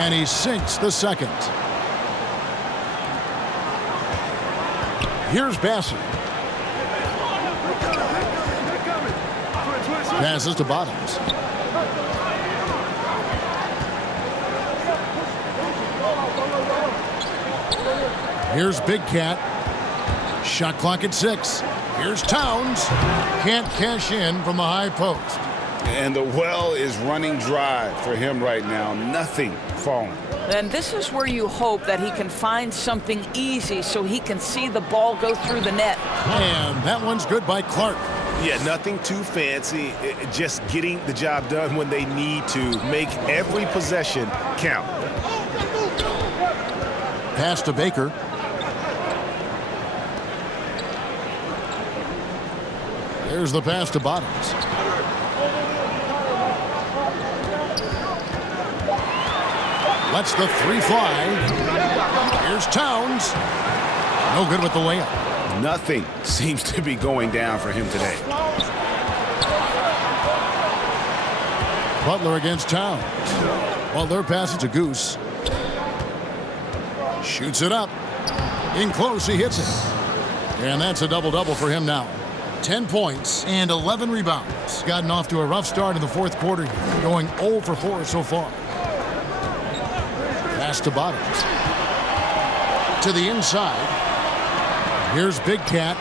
And he sinks the second. Here's Bassey. Passes to Bottoms. Here's Big Cat. Shot clock at 6. Here's Towns. Can't cash in from the high post. And the well is running dry for him right now. Nothing falling. And this is where you hope that he can find something easy so he can see the ball go through the net. And that one's good by Clark. Yeah, nothing too fancy. Just getting the job done when they need to. Make every possession count. Pass to Baker. There's the pass to Bottoms. Lets the 3 fly. Here's Towns. No good with the layup. Nothing seems to be going down for him today. Butler against Towns. Butler passes to Goose. Shoots it up. In close, he hits it. And that's a double-double for him now. 10 points and 11 rebounds. Gotten off to a rough start in the fourth quarter, going 0 for 4 so far. Pass to Bottoms. To the inside. Here's Big Cat.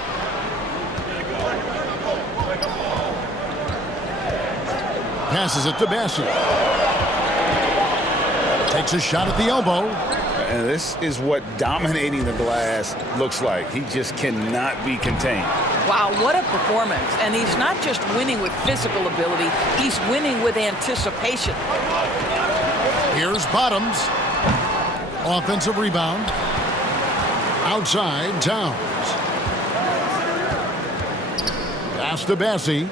Passes it to Bassey. Takes a shot at the elbow. And this is what dominating the glass looks like. He just cannot be contained. Wow, what a performance. And he's not just winning with physical ability, he's winning with anticipation. Here's Bottoms. Offensive rebound. Outside, Towns. Pass to Bassey.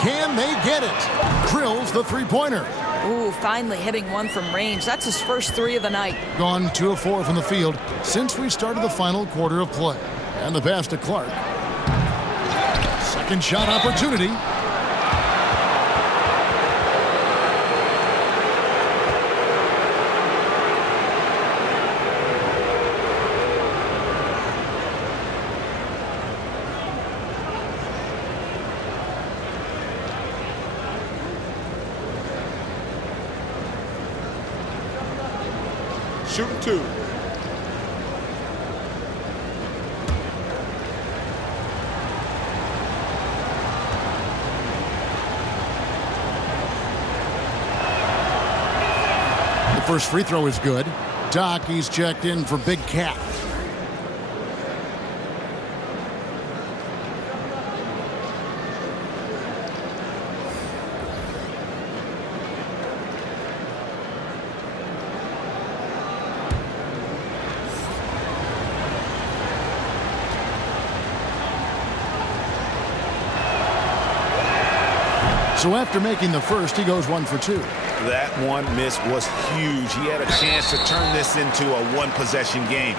Can they get it? Drills the 3-pointer. Ooh, finally hitting one from range. That's his first 3 of the night. Gone 2 of 4 from the field since we started the final quarter of play. And the pass to Clark. Second shot opportunity. Shooting 2. The first free throw is good. Doc, he's checked in for Big Cat. So after making the first, he goes 1 for 2. That one miss was huge. He had a chance to turn this into a one-possession game.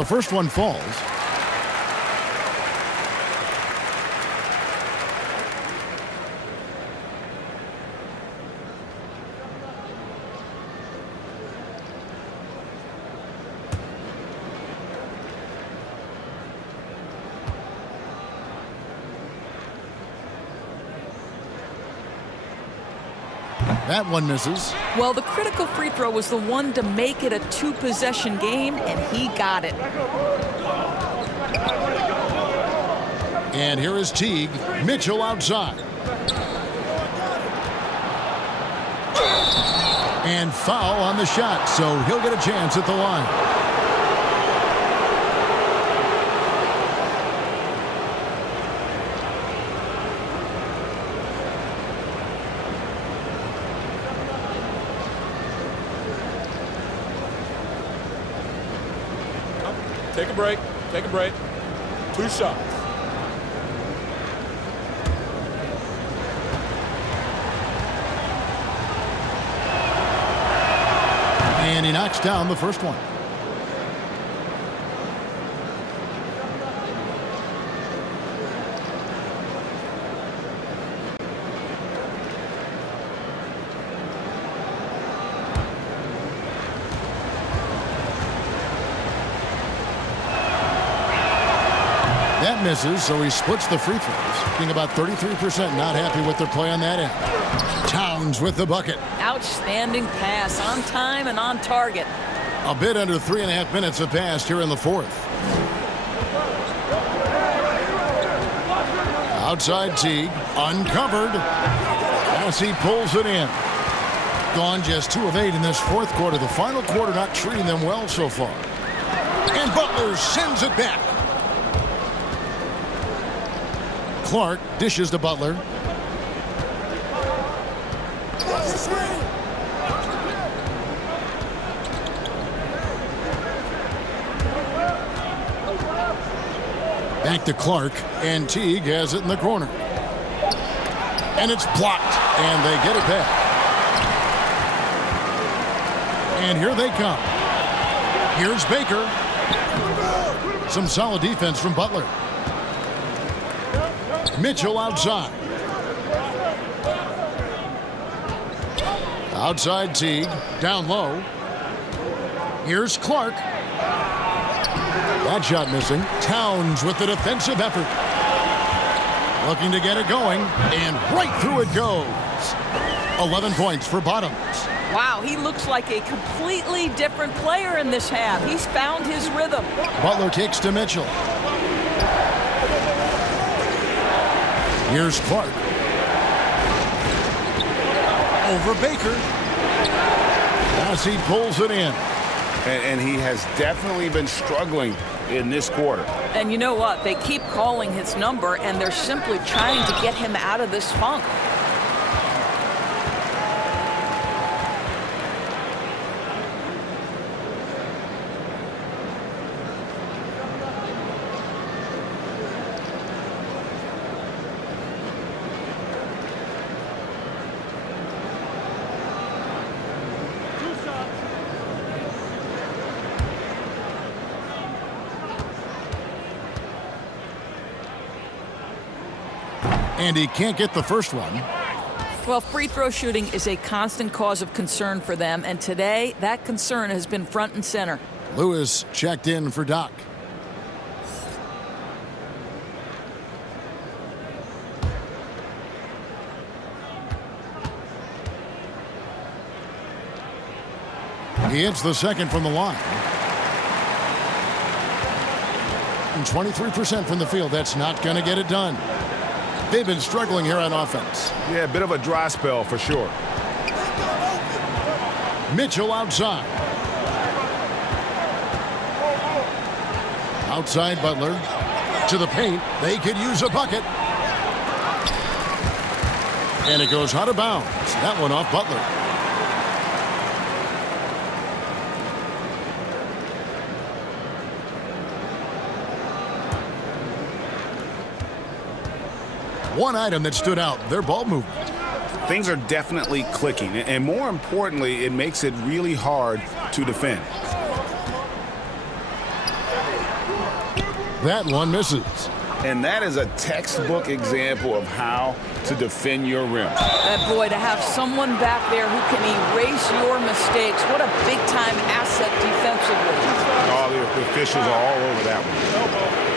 The first one falls. That one misses. Well, the critical free throw was the one to make it a two-possession game, and he got it. And here is Teague. Mitchell outside. And foul on the shot, so he'll get a chance at the line. Take a break. Take a break. 2 shots. And he knocks down the first one. That misses, so he splits the free throws. Being about 33%, not happy with their play on that end. Towns with the bucket. Outstanding pass, on time and on target. A bit under 3.5 minutes have passed here in the fourth. Outside Teague, uncovered. As he pulls it in. Gone just 2 of 8 in this fourth quarter. The final quarter not treating them well so far. And Butler sends it back. Clark dishes to Butler. Back to Clark, and Teague has it in the corner. And it's blocked, and they get it back. And here they come. Here's Baker. Some solid defense from Butler. Mitchell outside. Outside Teague, down low. Here's Clark. That shot missing. Towns with the defensive effort. Looking to get it going, and right through it goes. 11 points for Bottoms. Wow, he looks like a completely different player in this half. He's found his rhythm. Butler kicks to Mitchell. Here's Clark. Over Baker. As he pulls it in. And he has definitely been struggling in this quarter. And you know what? They keep calling his number, and they're simply trying to get him out of this funk. And he can't get the first one. Well, free throw shooting is a constant cause of concern for them, and today that concern has been front and center. Lewis checked in for Doc. He hits the second from the line. And 23% from the field. That's not going to get it done. They've been struggling here on offense. Yeah, a bit of a dry spell for sure. Mitchell outside. Outside Butler. To the paint. They could use a bucket. And it goes out of bounds. That one off Butler. One item that stood out, their ball movement. Things are definitely clicking, and more importantly, it makes it really hard to defend. That one misses. And that is a textbook example of how to defend your rim. That boy, to have someone back there who can erase your mistakes, what a big-time asset defensively. Oh, the officials are all over that one.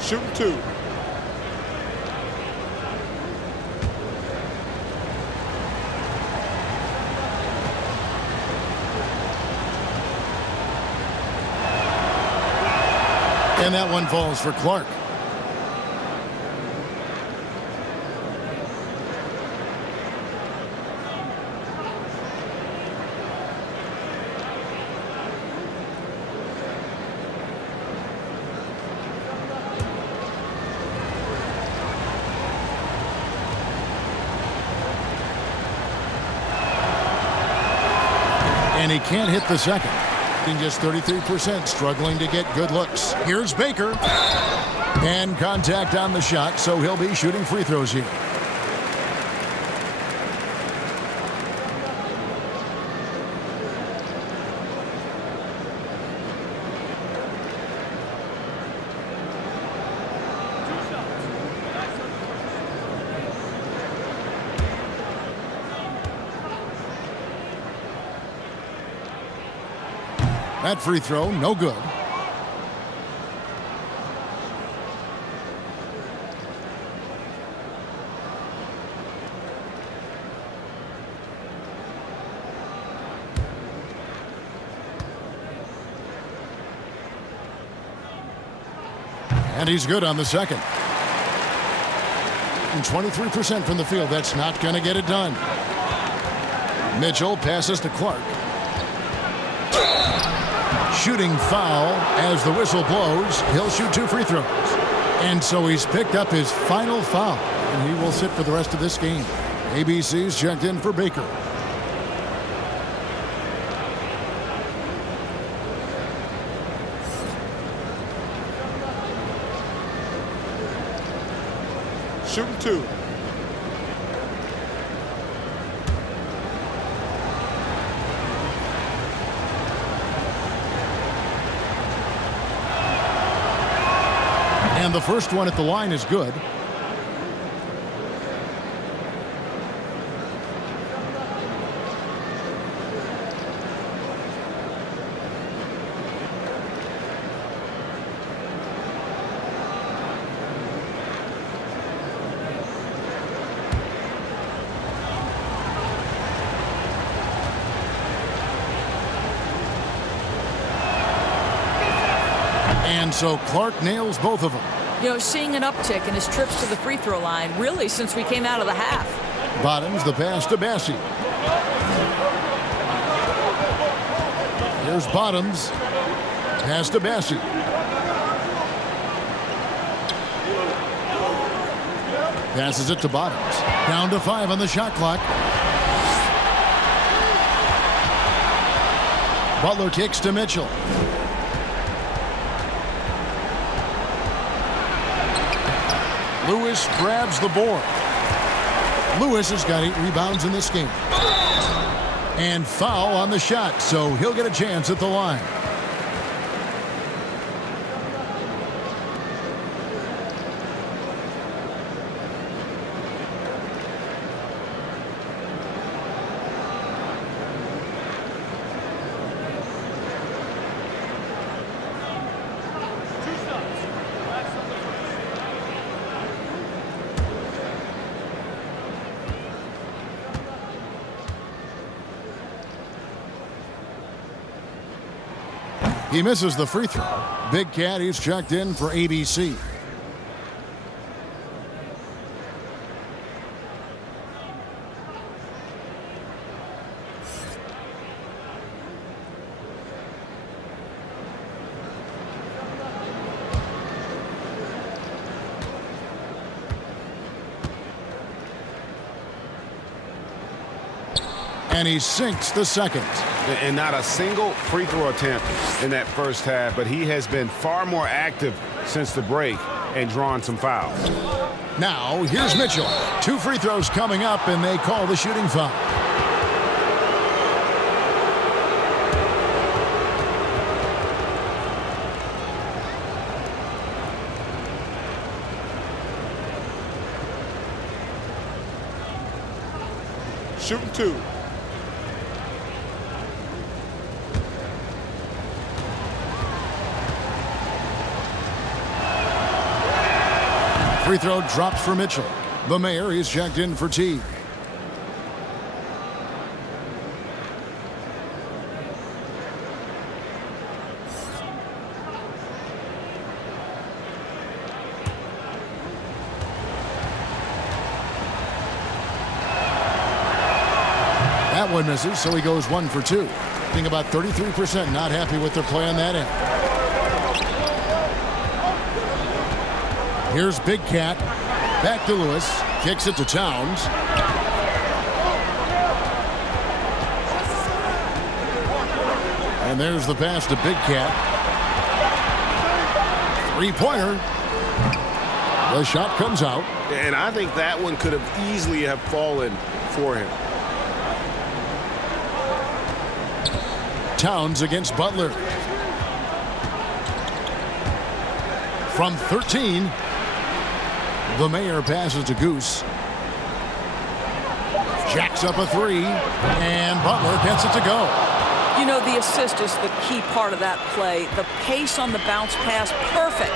Shooting 2. And that one falls for Clark. And he can't hit the second. In just 33%, struggling to get good looks. Here's Baker. And contact on the shot, so he'll be shooting free throws here. That free throw, no good. And he's good on the second. And 23% from the field. That's not going to get it done. Mitchell passes to Clark. Shooting foul as the whistle blows. He'll shoot 2 free throws. And so he's picked up his final foul. And he will sit for the rest of this game. ABC's checked in for Baker. Shooting 2. And the first one at the line is good. And so Clark nails both of them. You know, seeing an uptick in his trips to the free throw line, really, since we came out of the half. Bottoms the pass to Bassi. Here's Bottoms. Pass to Bassi. Passes it to Bottoms. Down to 5 on the shot clock. Butler kicks to Mitchell. Lewis grabs the board. Lewis has got 8 rebounds in this game. And foul on the shot, so he'll get a chance at the line. He misses the free throw. Big Cat, he's checked in for ABC. And he sinks the second. And not a single free throw attempt in that first half, but he has been far more active since the break and drawn some fouls. Now, here's Mitchell. 2 free throws coming up, and they call the shooting foul. Shooting 2. Free throw drops for Mitchell. The Mayor is checked in for Teague. That one misses, so he goes 1 for 2. Being about 33%, not happy with their play on that end. Here's Big Cat. Back to Lewis. Kicks it to Towns. And there's the pass to Big Cat. 3-pointer. The shot comes out. And I think that one could have easily have fallen for him. Towns against Butler. From 13. The Mayor passes to Goose. Jacks up a 3. And Butler gets it to go. You know, the assist is the key part of that play. The pace on the bounce pass, perfect.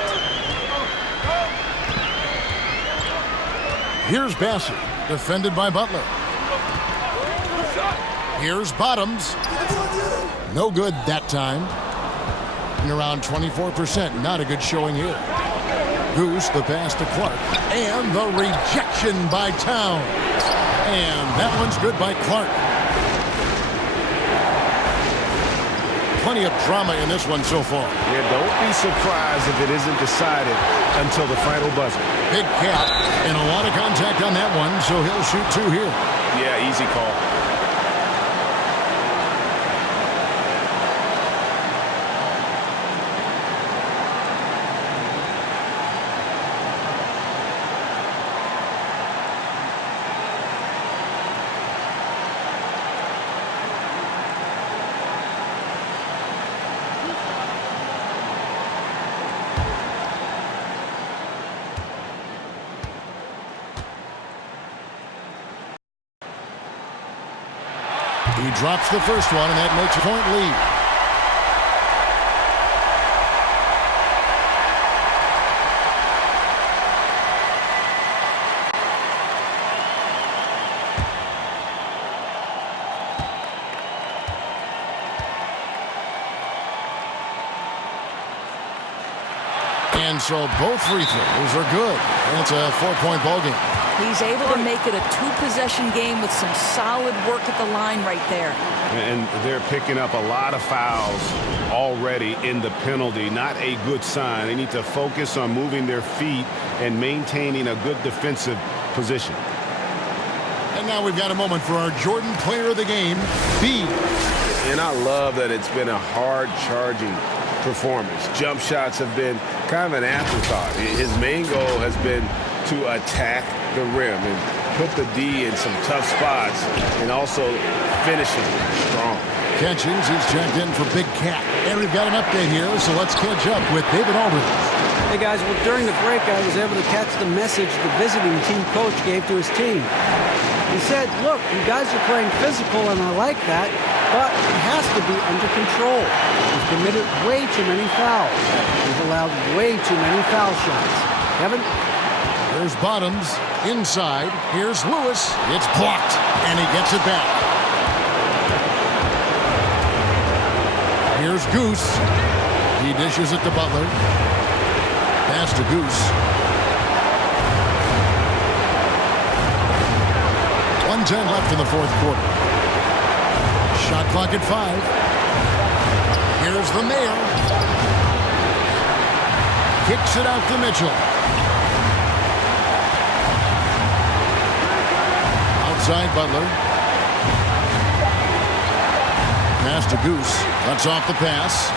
Here's Bassett, defended by Butler. Here's Bottoms. No good that time. And around 24%. Not a good showing here. Goose, the pass to Clark. And the rejection by Towns. And that one's good by Clark. Plenty of drama in this one so far. Yeah, don't be surprised if it isn't decided until the final buzzer. Big Cat, and a lot of contact on that one, so he'll shoot 2 here. Yeah, easy call. He drops the first one, and that makes a point lead. And so both free throws are good. And it's a 4-point ball game. He's able to make it a 2-possession game with some solid work at the line right there. And they're picking up a lot of fouls already in the penalty. Not a good sign. They need to focus on moving their feet and maintaining a good defensive position. And now we've got a moment for our Jordan player of the game, B. And I love that it's been a hard-charging performance. Jump shots have been kind of an afterthought. His main goal has been to attack the rim and put the D in some tough spots and also finishing strong. Catchings, he's checked in for Big Cat. And we've got an update here, so let's catch up with David Aldridge. Hey guys, well during the break I was able to catch the message the visiting team coach gave to his team. He said, look, you guys are playing physical and I like that, but it has to be under control. He's committed way too many fouls. He's allowed way too many foul shots. Kevin? There's Bottoms inside. Here's Lewis. It's blocked, and he gets it back. Here's Goose. He dishes it to Butler. Pass to Goose. 1:10 left in the fourth quarter. Shot clock at 5. Here's the Mayor. Kicks it out to Mitchell. Outside Butler. Pass to Goose. Cuts off the pass.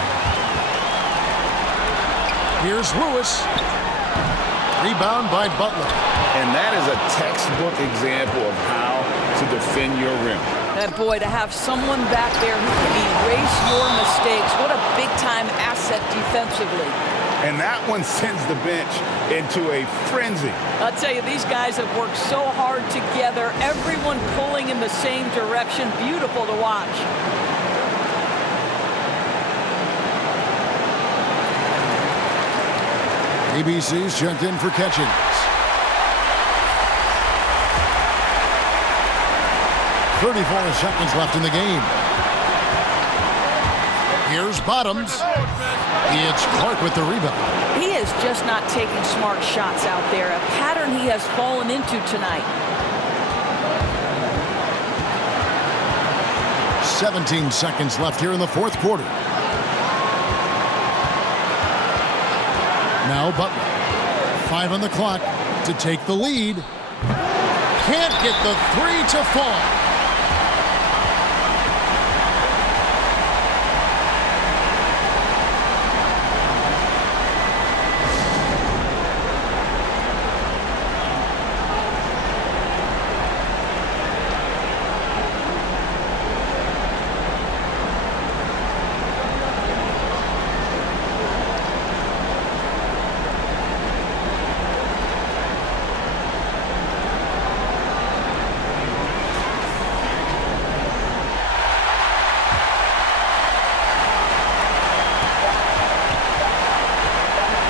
Here's Lewis. Rebound by Butler. And that is a textbook example of how to defend your rim. And boy, to have someone back there who can erase your mistakes, what a big-time asset defensively. And that one sends the bench into a frenzy. I'll tell you, these guys have worked so hard together, everyone pulling in the same direction. Beautiful to watch. ABC's checked in for Catchings. .34 seconds left in the game. Here's Bottoms. It's Clark with the rebound. He is just not taking smart shots out there, a pattern he has fallen into tonight. 17 seconds left here in the fourth quarter. Now Butler. 5 on the clock to take the lead. Can't get the 3 to fall.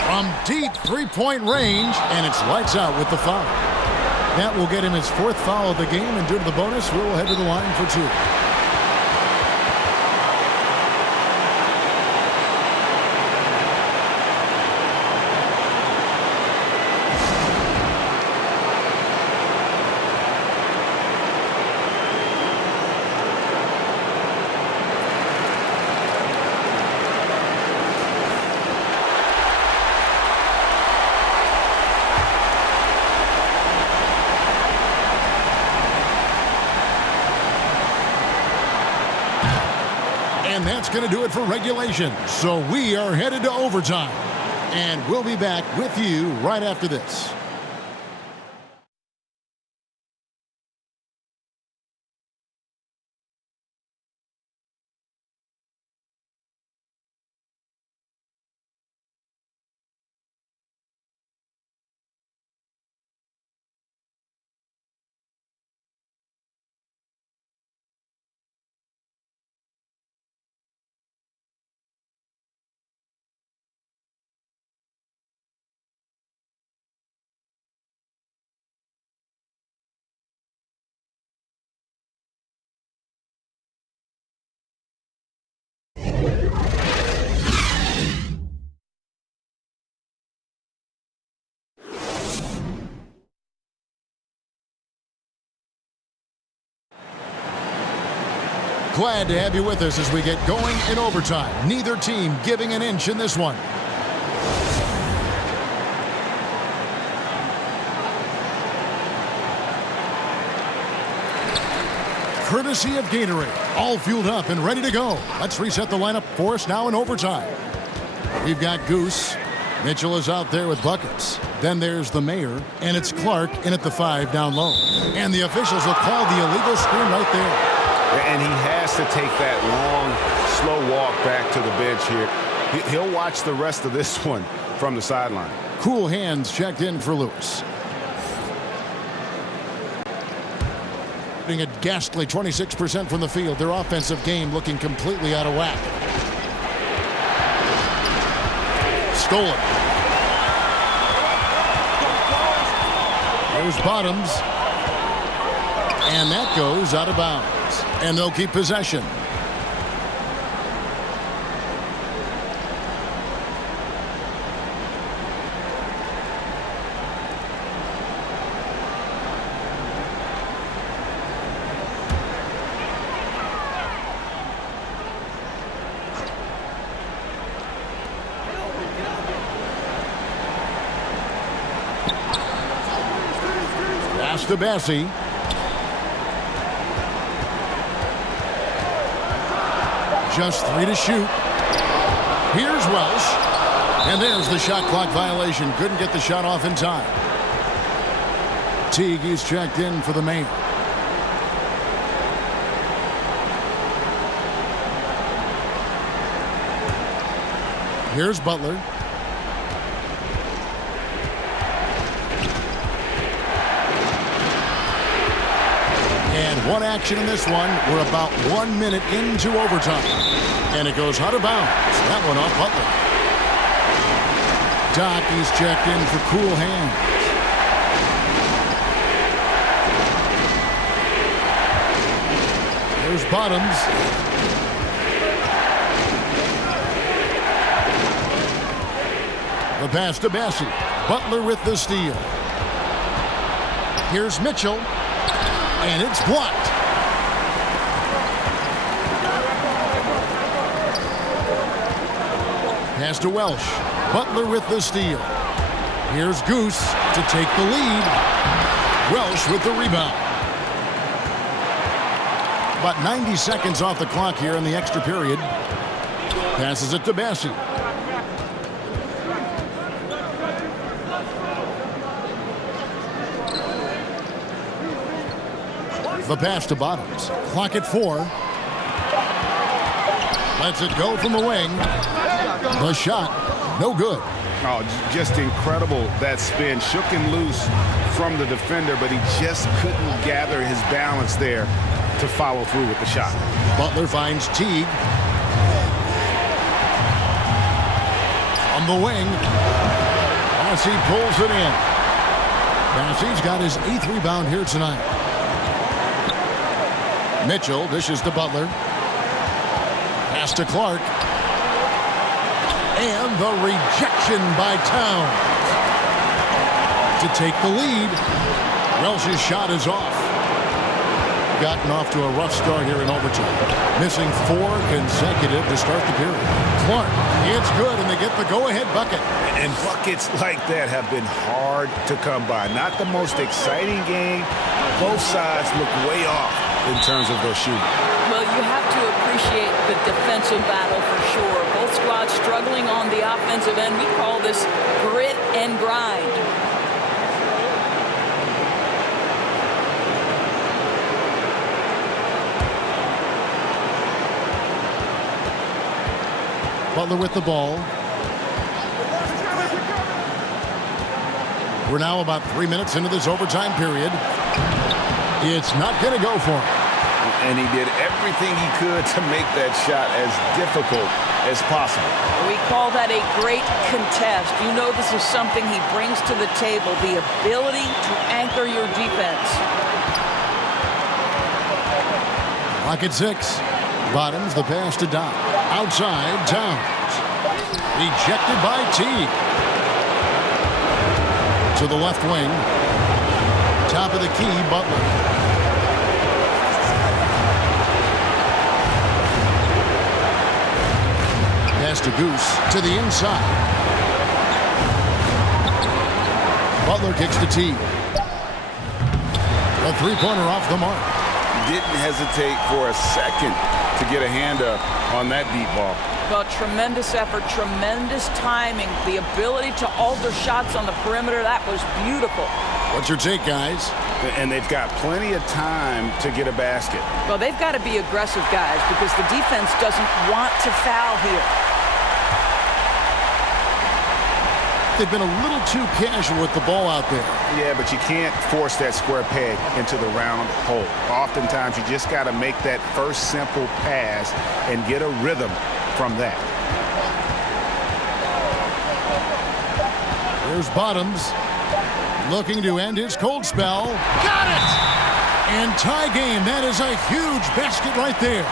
From deep three-point range, and it's lights out with the foul. That will get him his 4th foul of the game, and due to the bonus, we will head to the line for 2. And that's going to do it for regulation. So we are headed to overtime. And we'll be back with you right after this. Glad to have you with us as we get going in overtime. Neither team giving an inch in this one. Courtesy of Gatorade. All fueled up and ready to go. Let's reset the lineup for us now in overtime. We've got Goose. Mitchell is out there with buckets. Then there's the mayor, and it's Clark in at the 5 down low. And the officials will call the illegal screen right there. And he has to take that long, slow walk back to the bench here. He'll watch the rest of this one from the sideline. Cool hands checked in for Lewis. A ghastly 26% from the field. Their offensive game looking completely out of whack. Stolen. There's Bottoms. And that goes out of bounds. And they'll keep possession. Pass to Bessie. Just 3 to shoot. Here's Welsh. And there's the shot clock violation. Couldn't get the shot off in time. Teague is checked in for the main. Here's Butler. And one action in this one. We're about 1 minute into overtime. And it goes out of bounds. That one off Butler. Doc, he's checked in for cool hands. There's Bottoms. The pass to Bessie. Butler with the steal. Here's Mitchell. And it's blocked. Pass to Welsh. Butler with the steal. Here's Goose to take the lead. Welsh with the rebound. About 90 seconds off the clock here in the extra period. Passes it to Bessie. The pass to Bottoms. Clock at 4. Lets it go from the wing. The shot, no good. Oh, just incredible, that spin. Shook him loose from the defender, but he just couldn't gather his balance there to follow through with the shot. Butler finds Teague. On the wing. Massey pulls it in. Massey's got his 8th rebound here tonight. Mitchell dishes to Butler. Pass to Clark. And the rejection by Towns. To take the lead. Welsh's shot is off. Gotten off to a rough start here in overtime. Missing 4 consecutive to start the period. Clark, it's good, and they get the go-ahead bucket. And buckets like that have been hard to come by. Not the most exciting game. Both sides look way off in terms of their shooting. Well, you have to appreciate the defensive battle for sure. Both squads struggling on the offensive end. We call this grit and grind. Butler with the ball. We're now about 3 minutes into this overtime period. It's not going to go for him. And he did everything he could to make that shot as difficult as possible. We call that a great contest. You know this is something he brings to the table, the ability to anchor your defense. Clock at 6. Bottoms, the pass to Doc. Outside, Towns. Rejected by Teague. To the left wing. Top of the key, Butler. Pass to Goose to the inside. Butler kicks to Teague. A three-pointer off the mark. Didn't hesitate for a second to get a hand up on that deep ball. Well, tremendous effort, tremendous timing, the ability to alter shots on the perimeter. That was beautiful. What's your take, guys? And they've got plenty of time to get a basket. Well, they've got to be aggressive, guys, because the defense doesn't want to foul here. They've been a little too casual with the ball out there. Yeah, but you can't force that square peg into the round hole. Oftentimes, you just got to make that first simple pass and get a rhythm from that. There's Bottoms. Looking to end his cold spell. Got it! And tie game. That is a huge basket right there.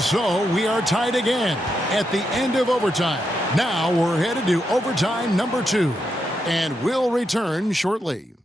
So we are tied again at the end of overtime. Now we're headed to overtime number 2, and we'll return shortly.